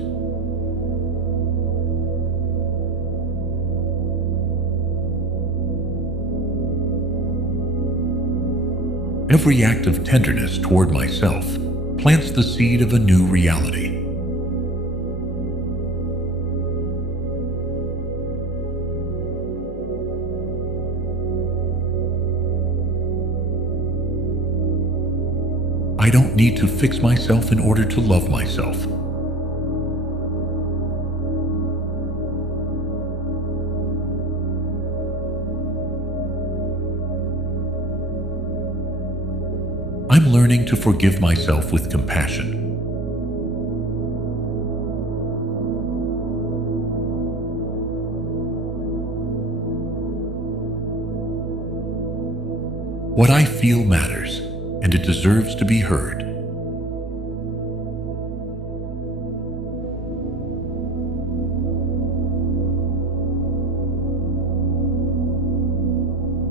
Every act of tenderness toward myself plants the seed of a new reality. I don't need to fix myself in order to love myself. I'm learning to forgive myself with compassion. What I feel matters, and it deserves to be heard.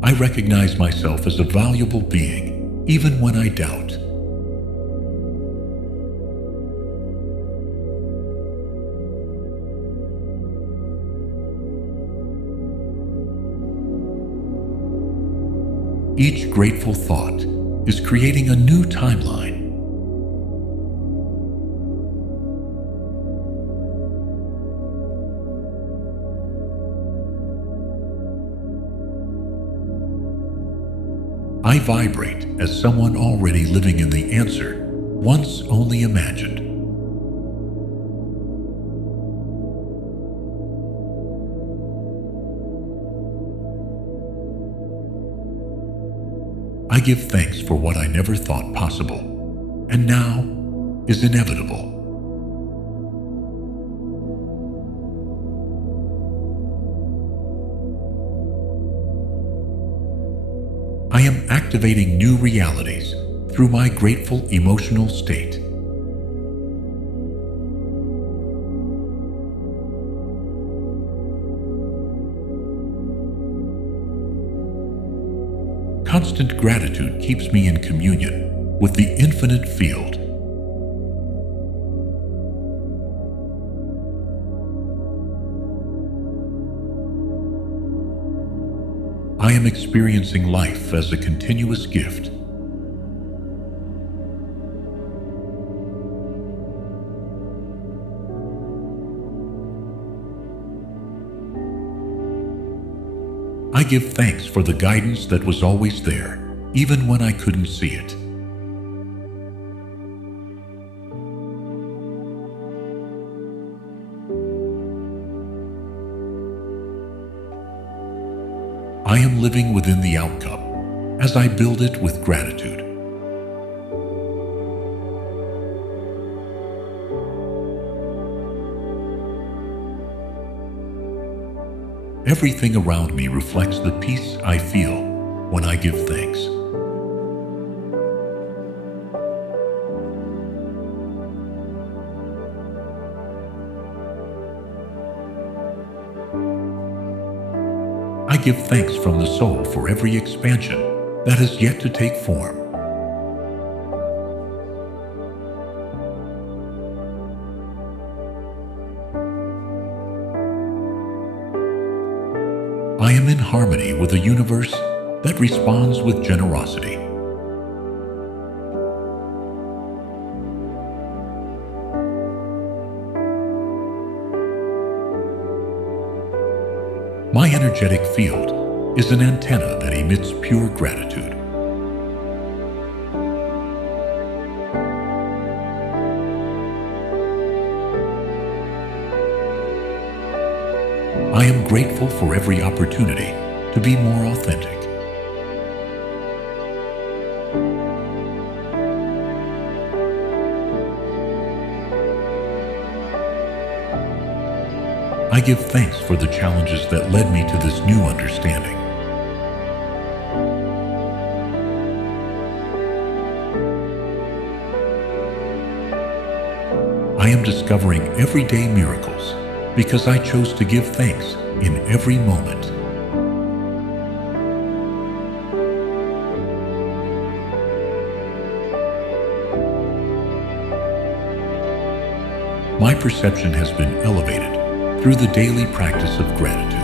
I recognize myself as a valuable being, even when I doubt. Each grateful thought is creating a new timeline. I vibrate as someone already living in the answer once only imagined. I give thanks for what I never thought possible, and now is inevitable. I am activating new realities through my grateful emotional state. Constant gratitude keeps me in communion with the infinite field. I am experiencing life as a continuous gift. I give thanks for the guidance that was always there, even when I couldn't see it. I am living within the outcome as I build it with gratitude. Everything around me reflects the peace I feel when I give thanks. I give thanks from the soul for every expansion that has yet to take form. I am in harmony with a universe that responds with generosity. My energetic field is an antenna that emits pure gratitude. I am grateful for every opportunity to be more authentic. I give thanks for the challenges that led me to this new understanding. I am discovering everyday miracles because I chose to give thanks in every moment. My perception has been elevated through the daily practice of gratitude.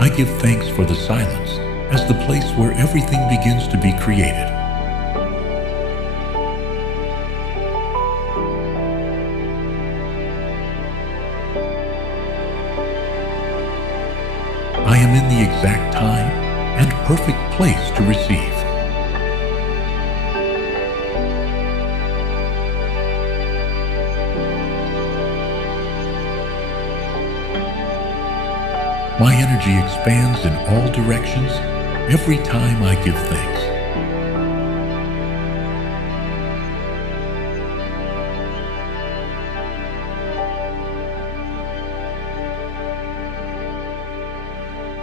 I give thanks for the silence as the place where everything begins to be created. I am in the exact time and perfect place to receive. My energy expands in all directions every time I give thanks.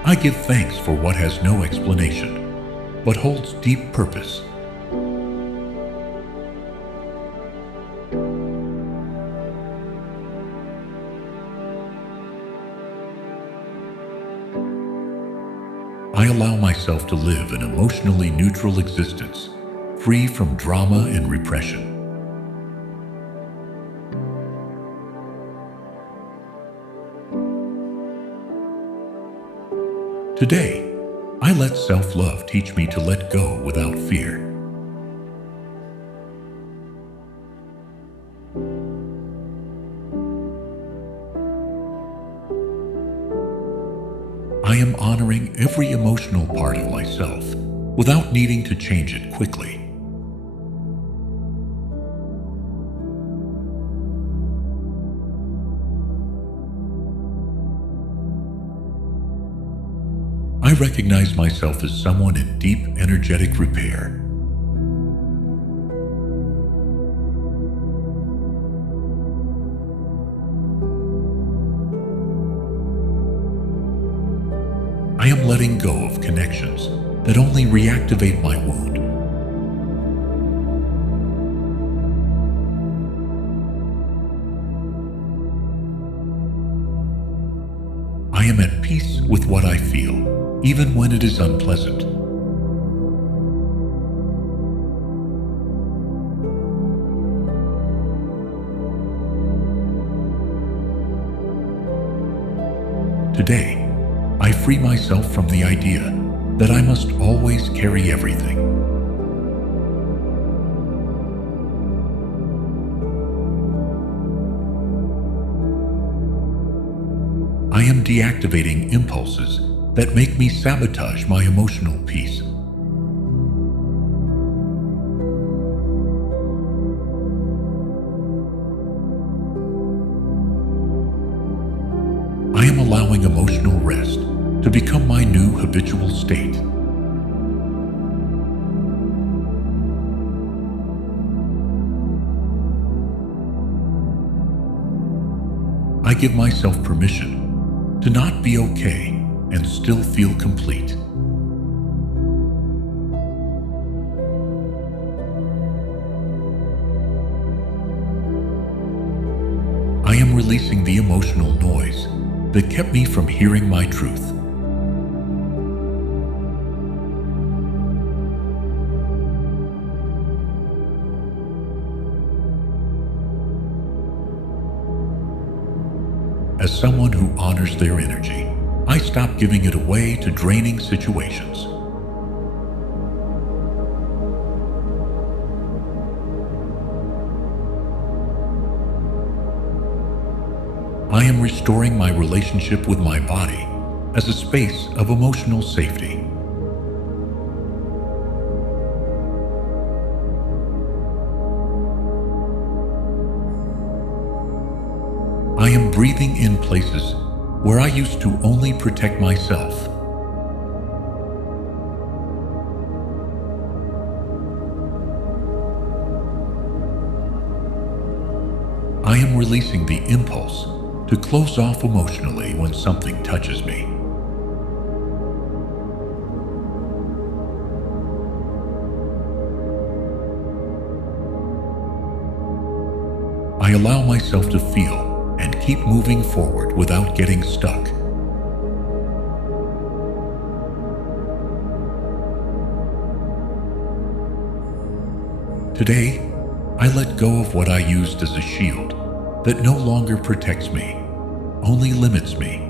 I give thanks for what has no explanation, but holds deep purpose. I allow myself to live an emotionally neutral existence, free from drama and repression. Today, I let self-love teach me to let go without fear. I am honoring every emotional part of myself without needing to change it quickly. I recognize myself as someone in deep energetic repair. I am letting go of connections that only reactivate my wound. I am at peace with what I feel, even when it is unpleasant. Today, I free myself from the idea that I must always carry everything. I am deactivating impulses that make me sabotage my emotional peace. I am allowing emotional rest to become my new habitual state. I give myself permission to not be okay and still feel complete. I am releasing the emotional noise that kept me from hearing my truth. As someone who honors their energy, I stop giving it away to draining situations. I am restoring my relationship with my body as a space of emotional safety. I am breathing in places where I used to only protect myself. I am releasing the impulse to close off emotionally when something touches me. I allow myself to feel and keep moving forward without getting stuck. Today, I let go of what I used as a shield that no longer protects me, only limits me.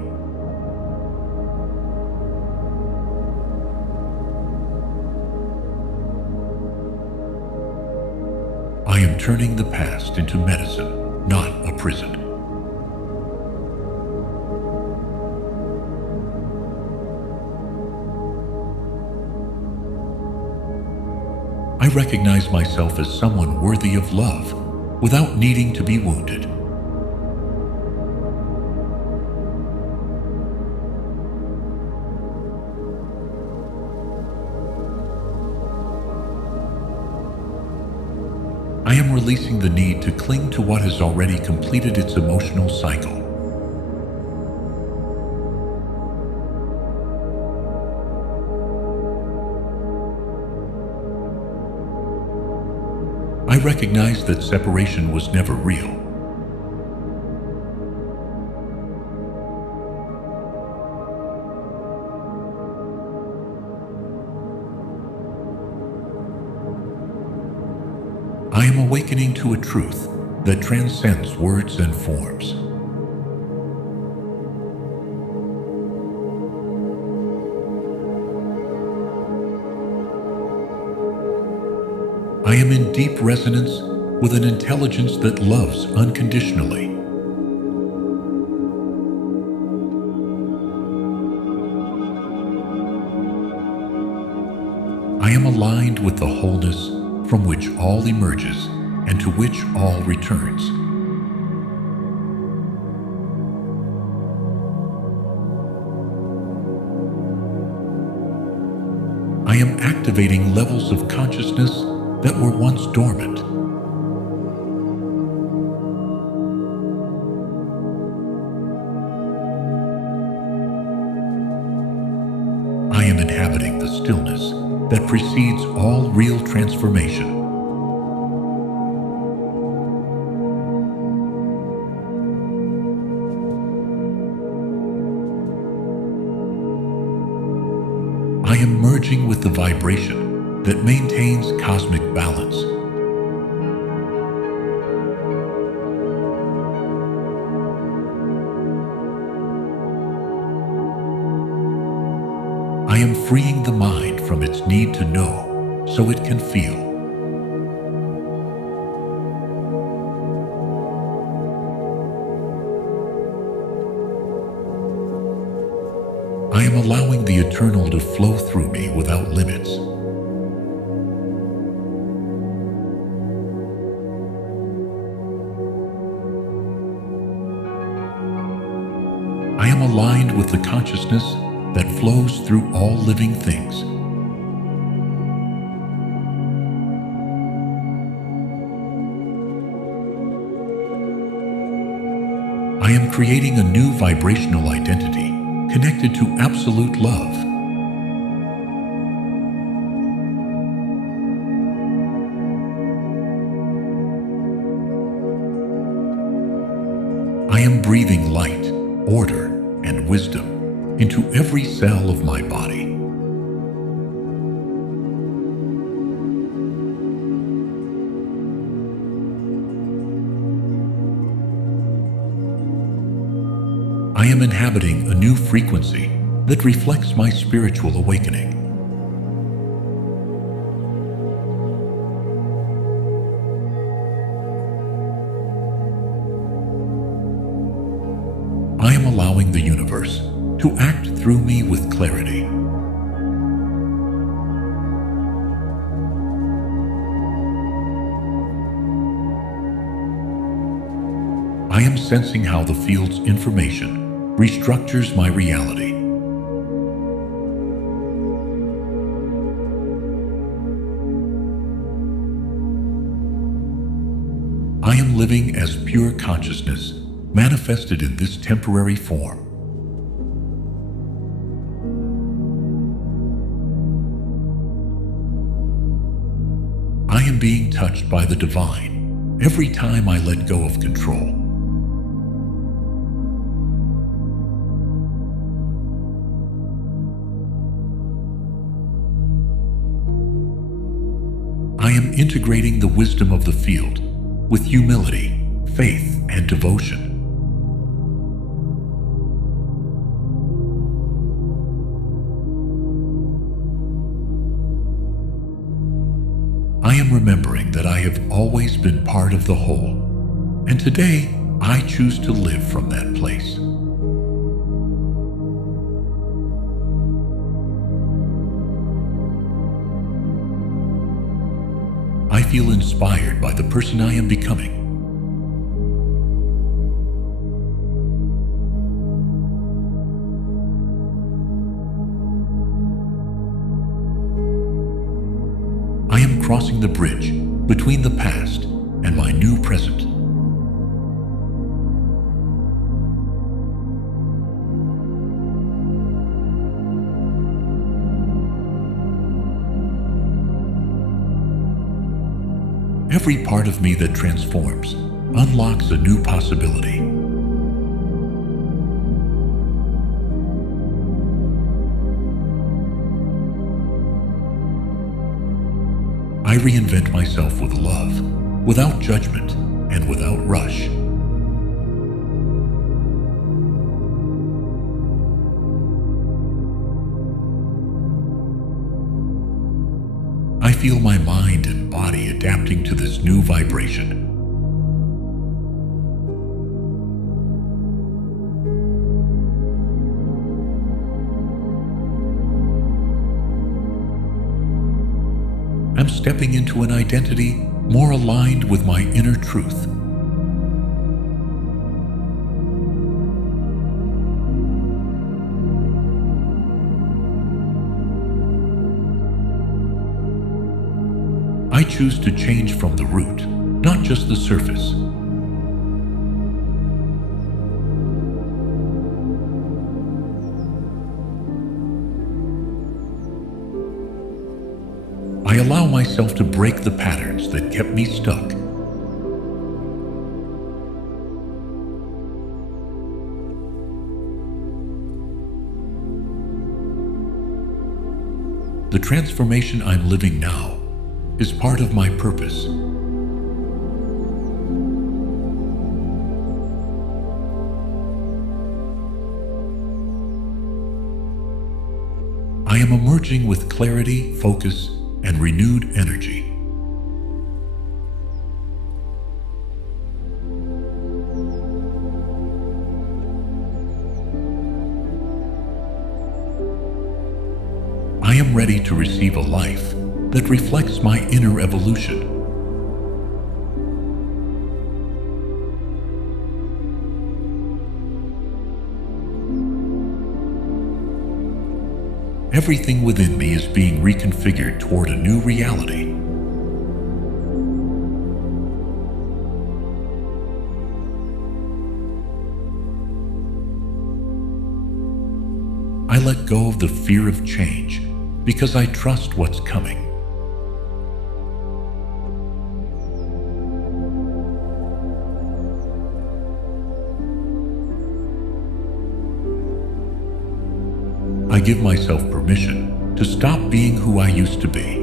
I am turning the past into medicine, not a prison. I recognize myself as someone worthy of love without needing to be wounded. I am releasing the need to cling to what has already completed its emotional cycle. I recognize that separation was never real. I am awakening to a truth that transcends words and forms. I am in deep resonance with an intelligence that loves unconditionally. I am aligned with the wholeness from which all emerges and to which all returns. I am activating levels of consciousness that were once dormant. I am inhabiting the stillness that precedes all real transformation. I am merging with the vibration that maintains cosmic balance. I am freeing the mind from its need to know so it can feel. I am allowing the eternal to flow through me without limits. I am aligned with the consciousness that flows through all living things. I am creating a new vibrational identity connected to absolute love. I am breathing light, order, and wisdom into every cell of my body. I am inhabiting a new frequency that reflects my spiritual awakening. I am allowing the universe to act through me with clarity. I am sensing how the field's information restructures my reality. I am living as pure consciousness manifested in this temporary form. I am being touched by the divine every time I let go of control. I am integrating the wisdom of the field with humility, faith, and devotion. I am remembering that I have always been part of the whole, and today I choose to live from that place. I feel inspired by the person I am becoming. I am crossing the bridge between the past and my new present. Every part of me that transforms unlocks a new possibility. I reinvent myself with love, without judgment, and without rush. I feel my mind and body adapting to this new vibration. I'm stepping into an identity more aligned with my inner truth. I choose to change from the root, not just the surface. I allow myself to break the patterns that kept me stuck. The transformation I'm living now is part of my purpose. I am emerging with clarity, focus, and renewed energy. I am ready to receive a life that reflects my inner evolution. Everything within me is being reconfigured toward a new reality. I let go of the fear of change because I trust what's coming. I give myself permission to stop being who I used to be.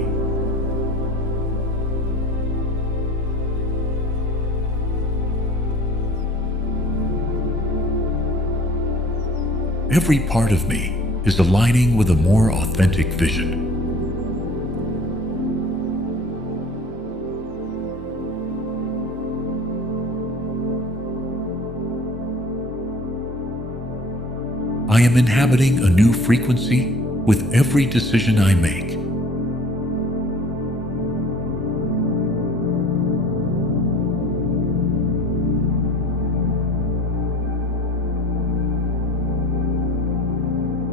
Every part of me is aligning with a more authentic vision. I am inhabiting a new frequency with every decision I make.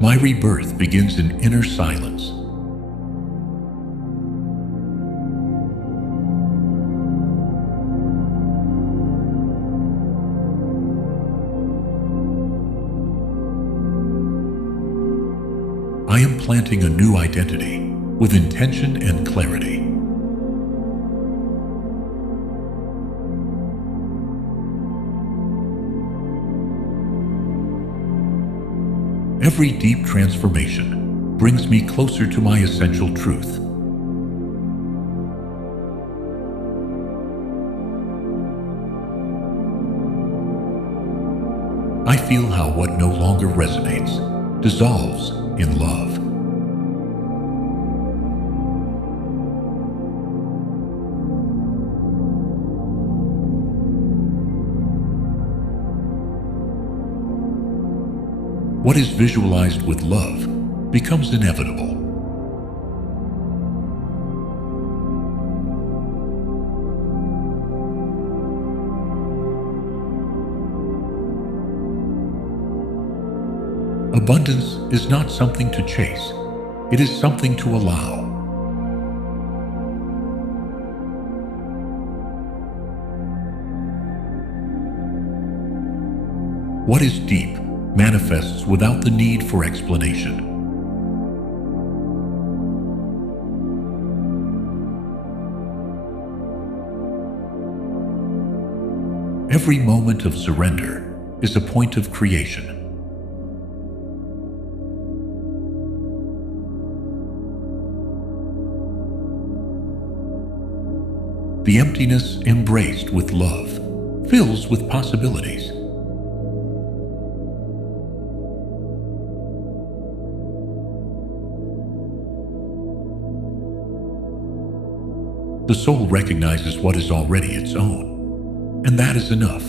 My rebirth begins in inner silence. I am planting a new identity with intention and clarity. Every deep transformation brings me closer to my essential truth. I feel how what no longer resonates dissolves in love. What is visualized with love becomes inevitable. Abundance is not something to chase, it is something to allow. What is deep manifests without the need for explanation. Every moment of surrender is a point of creation. The emptiness embraced with love fills with possibilities. The soul recognizes what is already its own, and that is enough.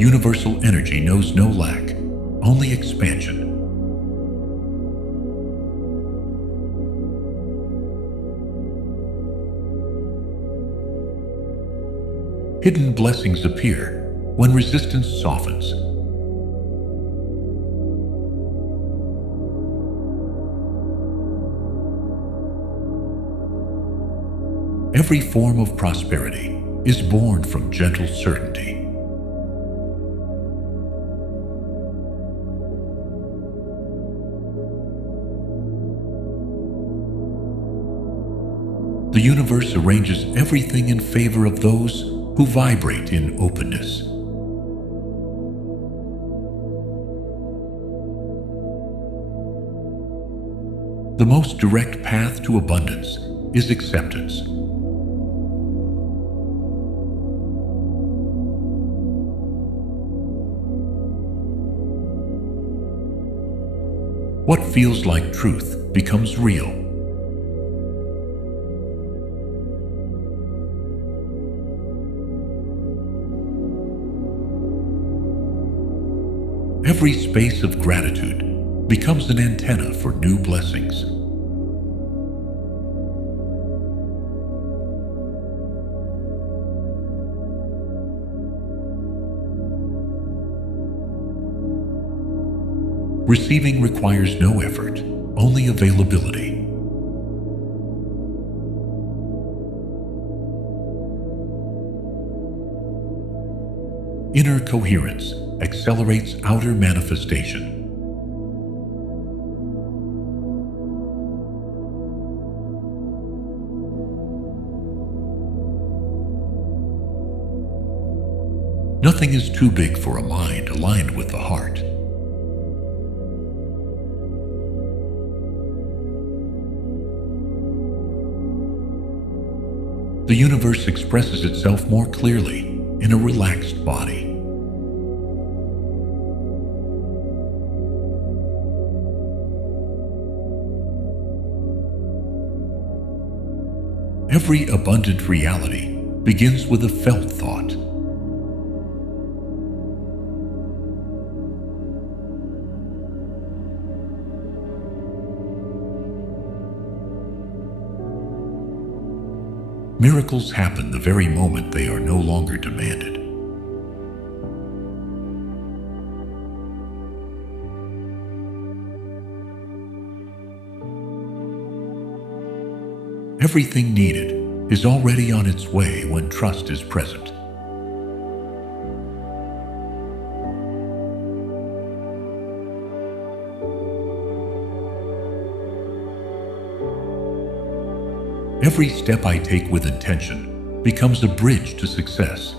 Universal energy knows no lack, only expansion. Hidden blessings appear when resistance softens. Every form of prosperity is born from gentle certainty. The universe arranges everything in favor of those who vibrate in openness. The most direct path to abundance is acceptance. What feels like truth becomes real. Every space of gratitude becomes an antenna for new blessings. Receiving requires no effort, only availability. Inner coherence accelerates outer manifestation. Nothing is too big for a mind aligned with the heart. The universe expresses itself more clearly in a relaxed body. Every abundant reality begins with a felt thought. Miracles happen the very moment they are no longer demanded. Everything needed is already on its way when trust is present. Every step I take with intention becomes a bridge to success.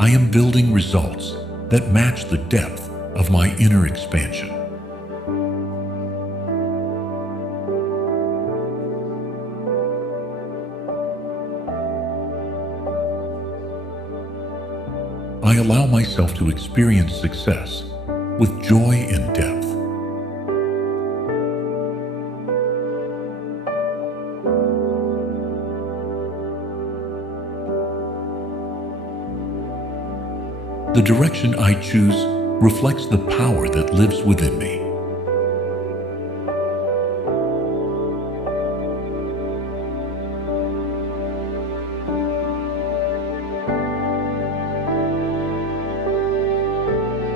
I am building results that match the depth of my inner expansion. I allow myself to experience success with joy and depth. The direction I choose reflects the power that lives within me.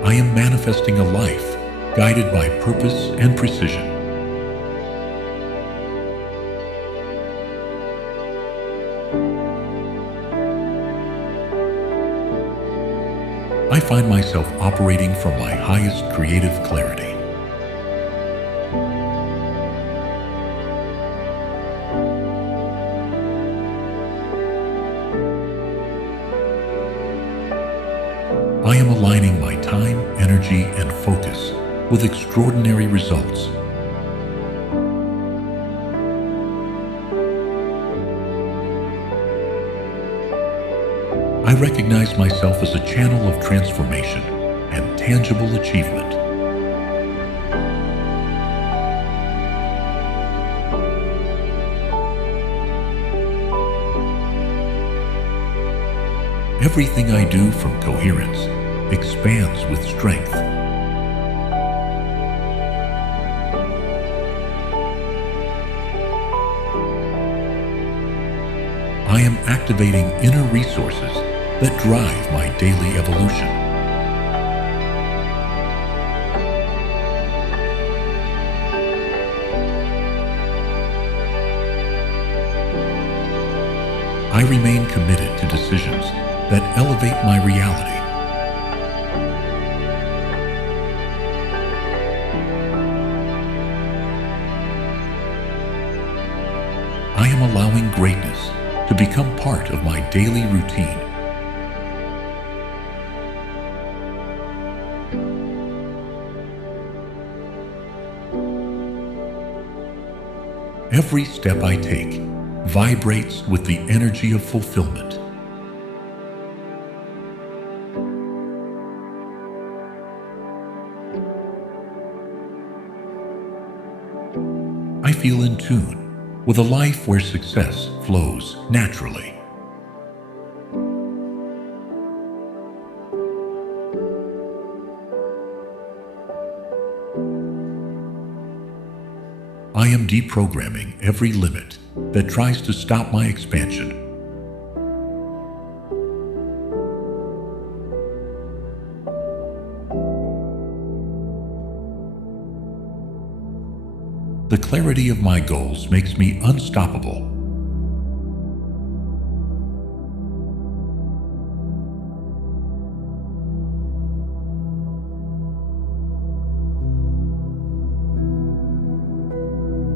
I am manifesting a life guided by purpose and precision. I find myself operating from my highest creative clarity. I am aligning my time, energy, and focus with extraordinary results. I recognize myself as a channel of transformation and tangible achievement. Everything I do from coherence expands with strength. I am activating inner resources that drive my daily evolution. I remain committed to decisions that elevate my reality. I am allowing greatness to become part of my daily routine. Every step I take vibrates with the energy of fulfillment. I feel in tune with a life where success flows naturally. I am deprogramming every limit that tries to stop my expansion. The clarity of my goals makes me unstoppable.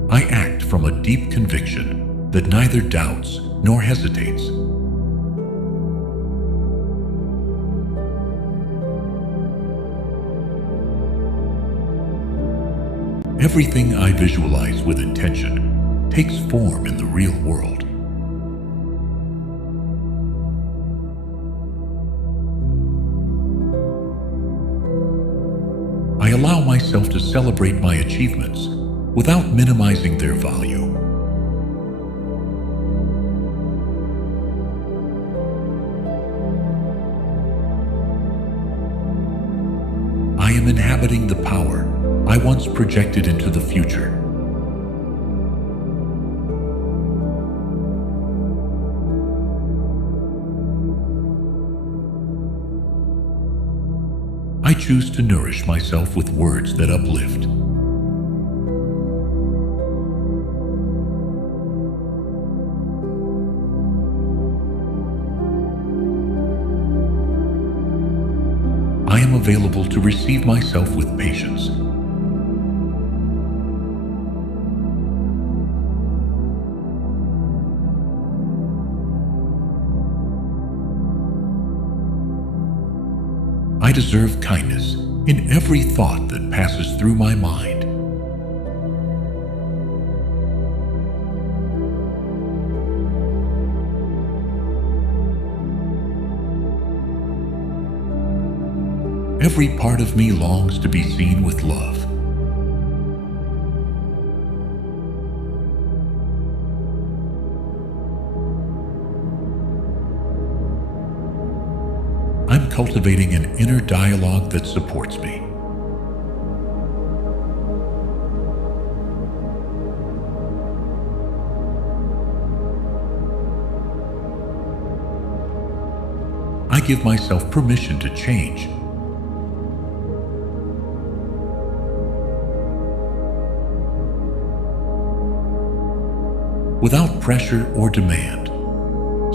I act from a deep conviction that neither doubts nor hesitates. Everything I visualize with intention takes form in the real world. I allow myself to celebrate my achievements without minimizing their value. I am inhabiting the power I once projected into the future. I choose to nourish myself with words that uplift. I am available to receive myself with patience. I deserve kindness in every thought that passes through my mind. Every part of me longs to be seen with love. I'm cultivating an inner dialogue that supports me. I give myself permission to change. Without pressure or demand,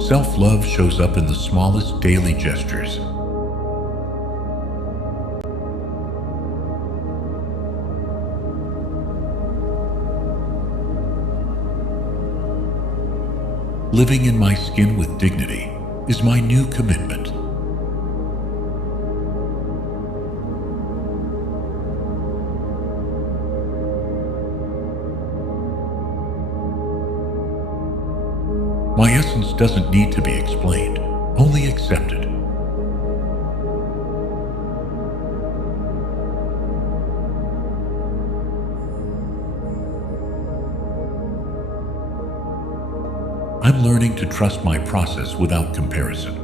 self-love shows up in the smallest daily gestures. Living in my skin with dignity is my new commitment. My essence doesn't need to be explained, only accepted. I'm learning to trust my process without comparison.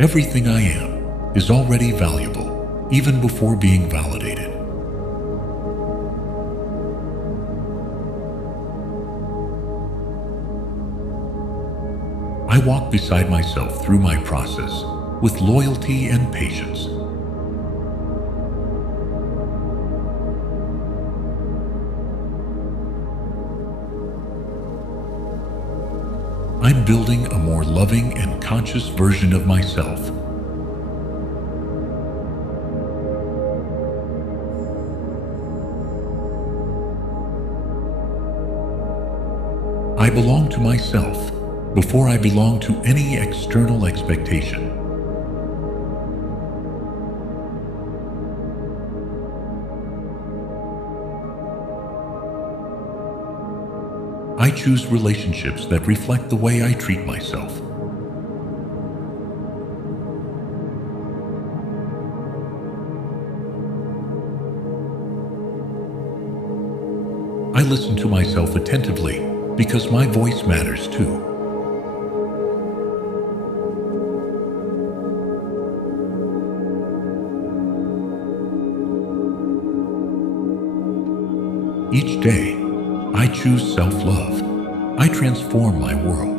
Everything I am is already valuable, even before being validated. I walk beside myself through my process with loyalty and patience. I'm building a more loving and conscious version of myself. I belong to myself before I belong to any external expectation. I choose relationships that reflect the way I treat myself. listen to myself attentively because my voice matters too. Each day, I choose self-love. I transform my world.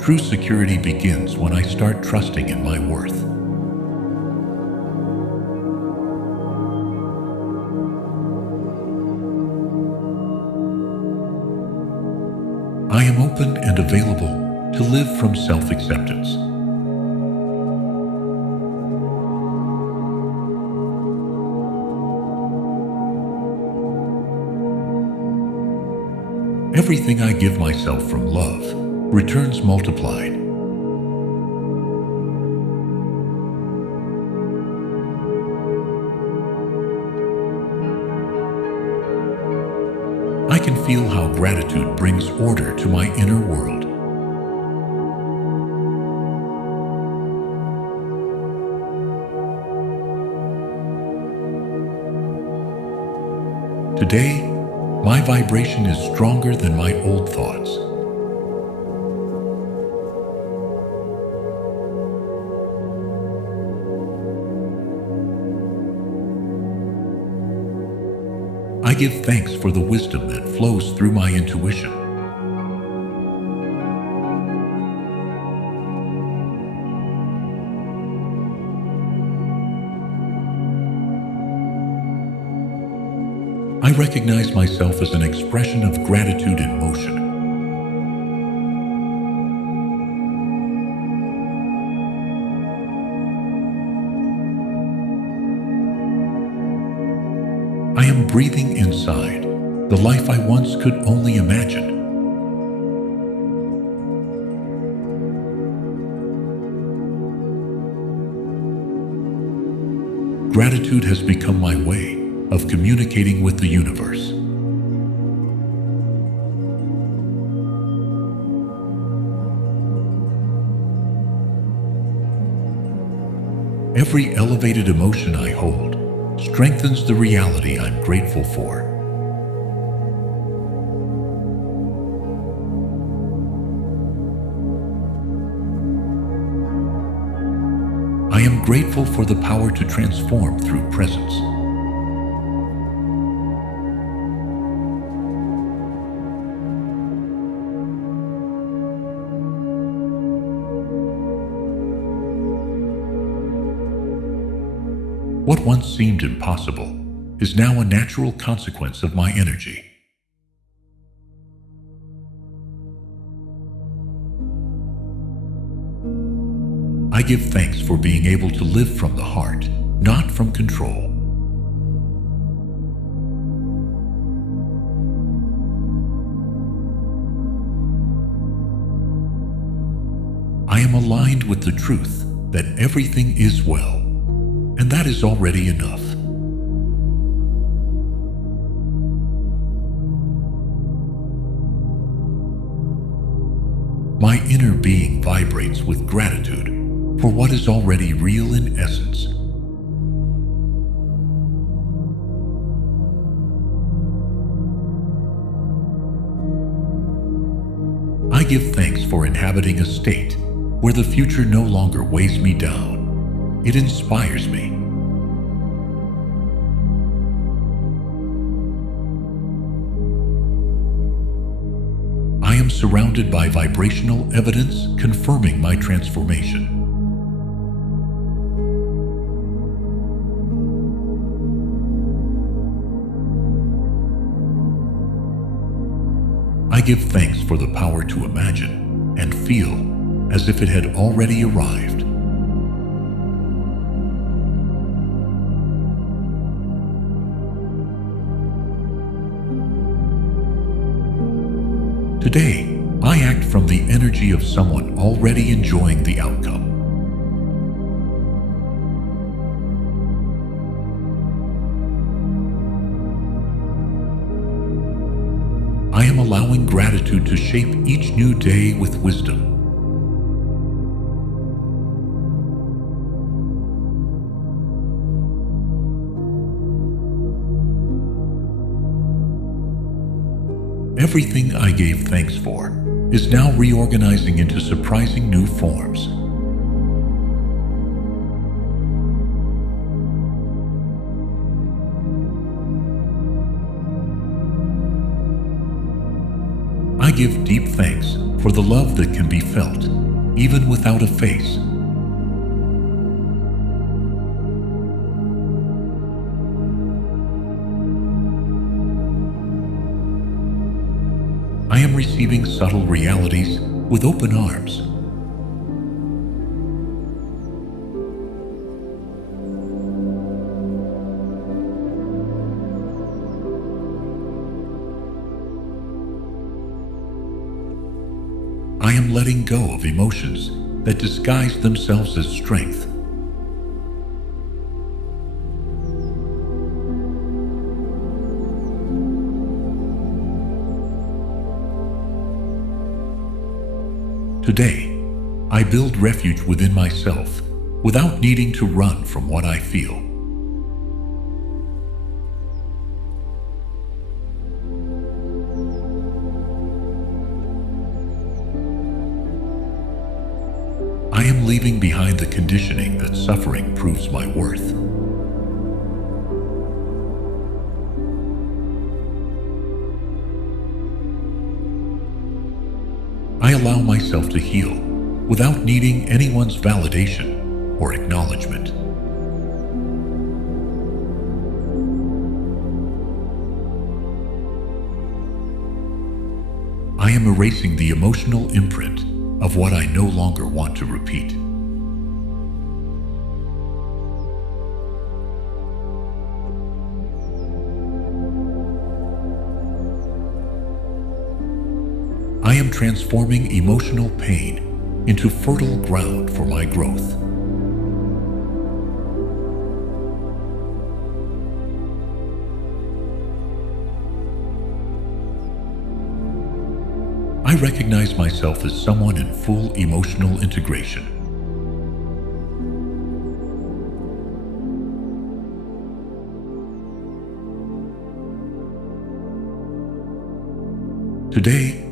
True security begins when I start trusting in my worth. I am open and available to live from self-acceptance. Everything I give myself from love returns multiplied. I can feel how gratitude brings order to my inner world. Today, my vibration is stronger than my old thoughts. I give thanks for the wisdom that flows through my intuition. I recognize myself as an expression of gratitude in motion. I am breathing inside the life I once could only imagine. Gratitude has become my way of communicating with the universe. Every elevated emotion I hold strengthens the reality I'm grateful for. I am grateful for the power to transform through presence. What once seemed impossible is now a natural consequence of my energy. I give thanks for being able to live from the heart, not from control. I am aligned with the truth that everything is well. And that is already enough. My inner being vibrates with gratitude for what is already real in essence. I give thanks for inhabiting a state where the future no longer weighs me down. It inspires me. I am surrounded by vibrational evidence confirming my transformation. I give thanks for the power to imagine and feel as if it had already arrived. Today, I act from the energy of someone already enjoying the outcome. I am allowing gratitude to shape each new day with wisdom. Everything I gave thanks for is now reorganizing into surprising new forms. I give deep thanks for the love that can be felt, even without a face. I am receiving subtle realities with open arms. I am letting go of emotions that disguise themselves as strength. Today, I build refuge within myself without needing to run from what I feel. I am leaving behind the conditioning that suffering proves my worth. I allow myself to heal without needing anyone's validation or acknowledgement. I am erasing the emotional imprint of what I no longer want to repeat. I am transforming emotional pain into fertile ground for my growth. I recognize myself as someone in full emotional integration. Today,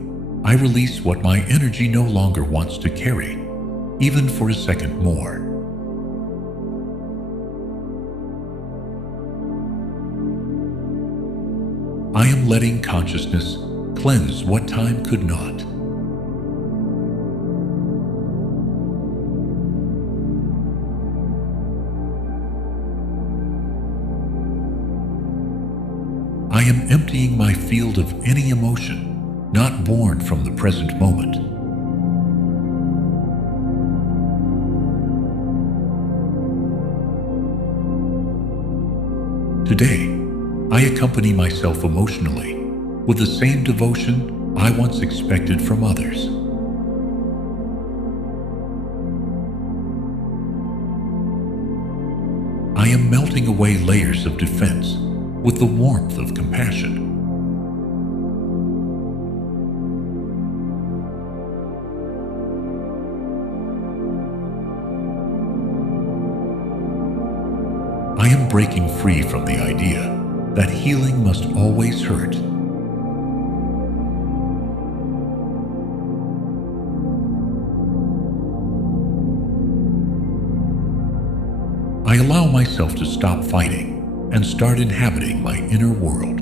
I release what my energy no longer wants to carry, even for a second more. I am letting consciousness cleanse what time could not. I am emptying my field of any emotion not born from the present moment. Today, I accompany myself emotionally with the same devotion I once expected from others. I am melting away layers of defense with the warmth of compassion. I am breaking free from the idea that healing must always hurt. I allow myself to stop fighting and start inhabiting my inner world.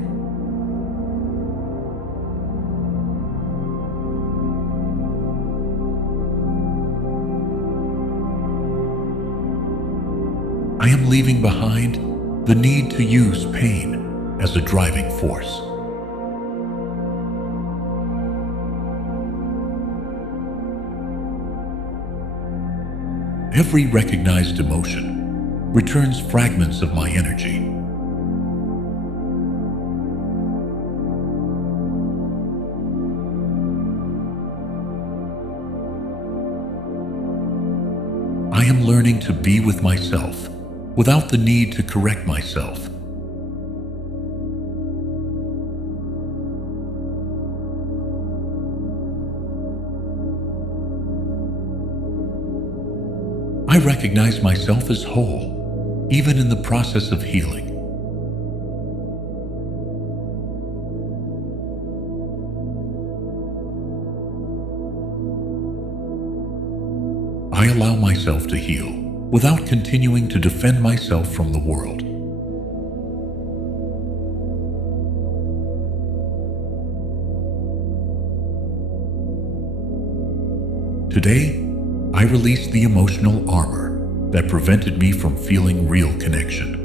I am leaving behind the need to use pain as a driving force. Every recognized emotion returns fragments of my energy. I am learning to be with myself without the need to correct myself. I recognize myself as whole, even in the process of healing. allow myself to heal without continuing to defend myself from the world. Today, I release the emotional armor that prevented me from feeling real connection.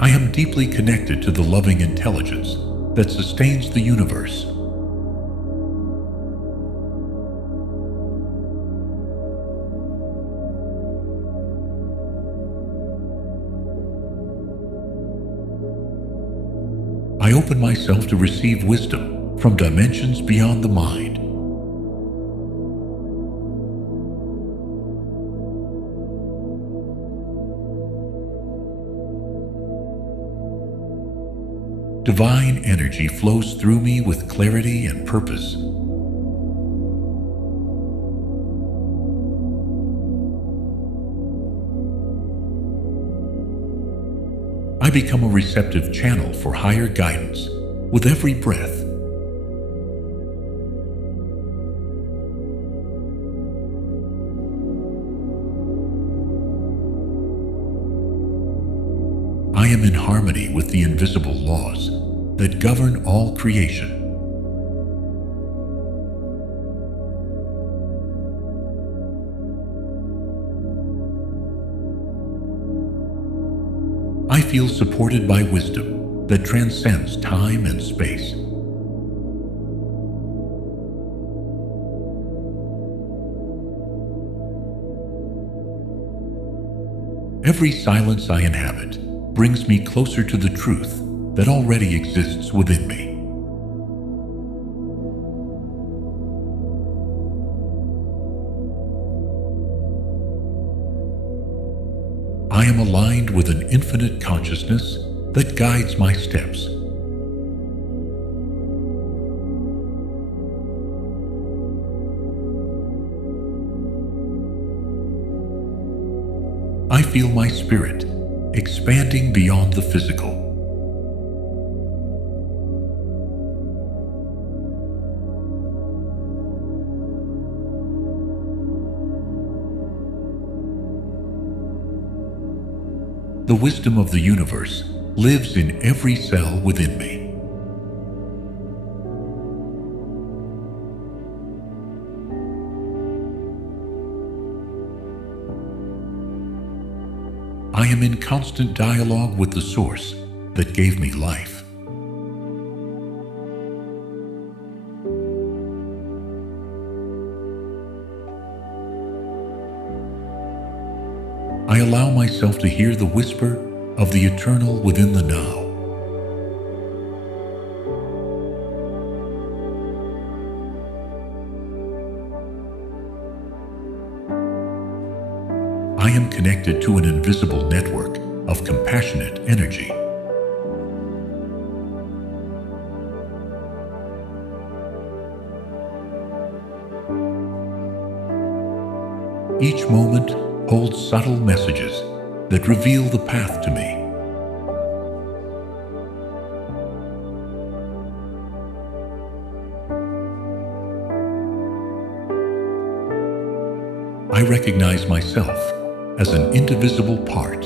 I am deeply connected to the loving intelligence that sustains the universe. I open myself to receive wisdom from dimensions beyond the mind. Divine energy flows through me with clarity and purpose. I become a receptive channel for higher guidance with every breath. I am in harmony with the invisible laws that govern all creation. I feel supported by wisdom that transcends time and space. Every silence I inhabit brings me closer to the truth that already exists within me. I am aligned with an infinite consciousness that guides my steps. I feel my spirit expanding beyond the physical. The wisdom of the universe lives in every cell within me. I am in constant dialogue with the source that gave me life. I allow myself to hear the whisper of the eternal within the now. I am connected to an invisible network of compassionate energy. Each moment holds subtle messages that reveal the path to me. I recognize myself as an indivisible part.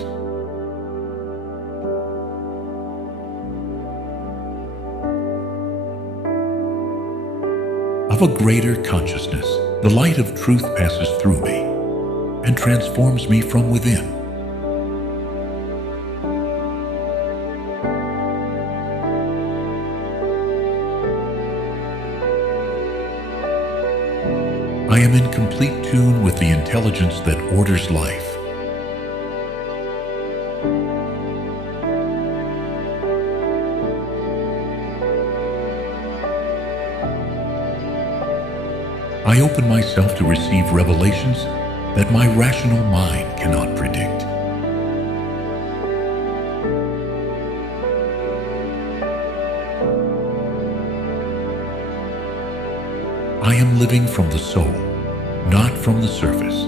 Of a greater consciousness, the light of truth passes through me and transforms me from within. I am in complete tune with the intelligence that orders life. I open myself to receive revelations that my rational mind cannot predict. I am living from the soul, not from the surface.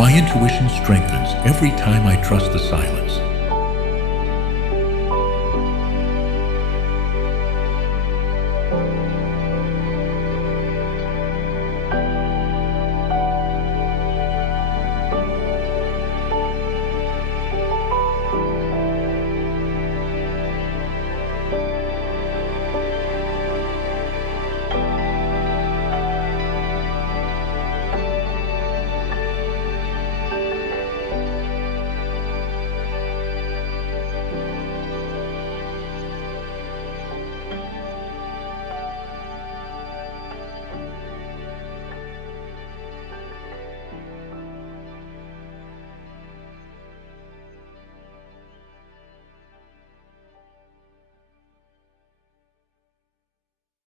My intuition strengthens every time I trust the silence.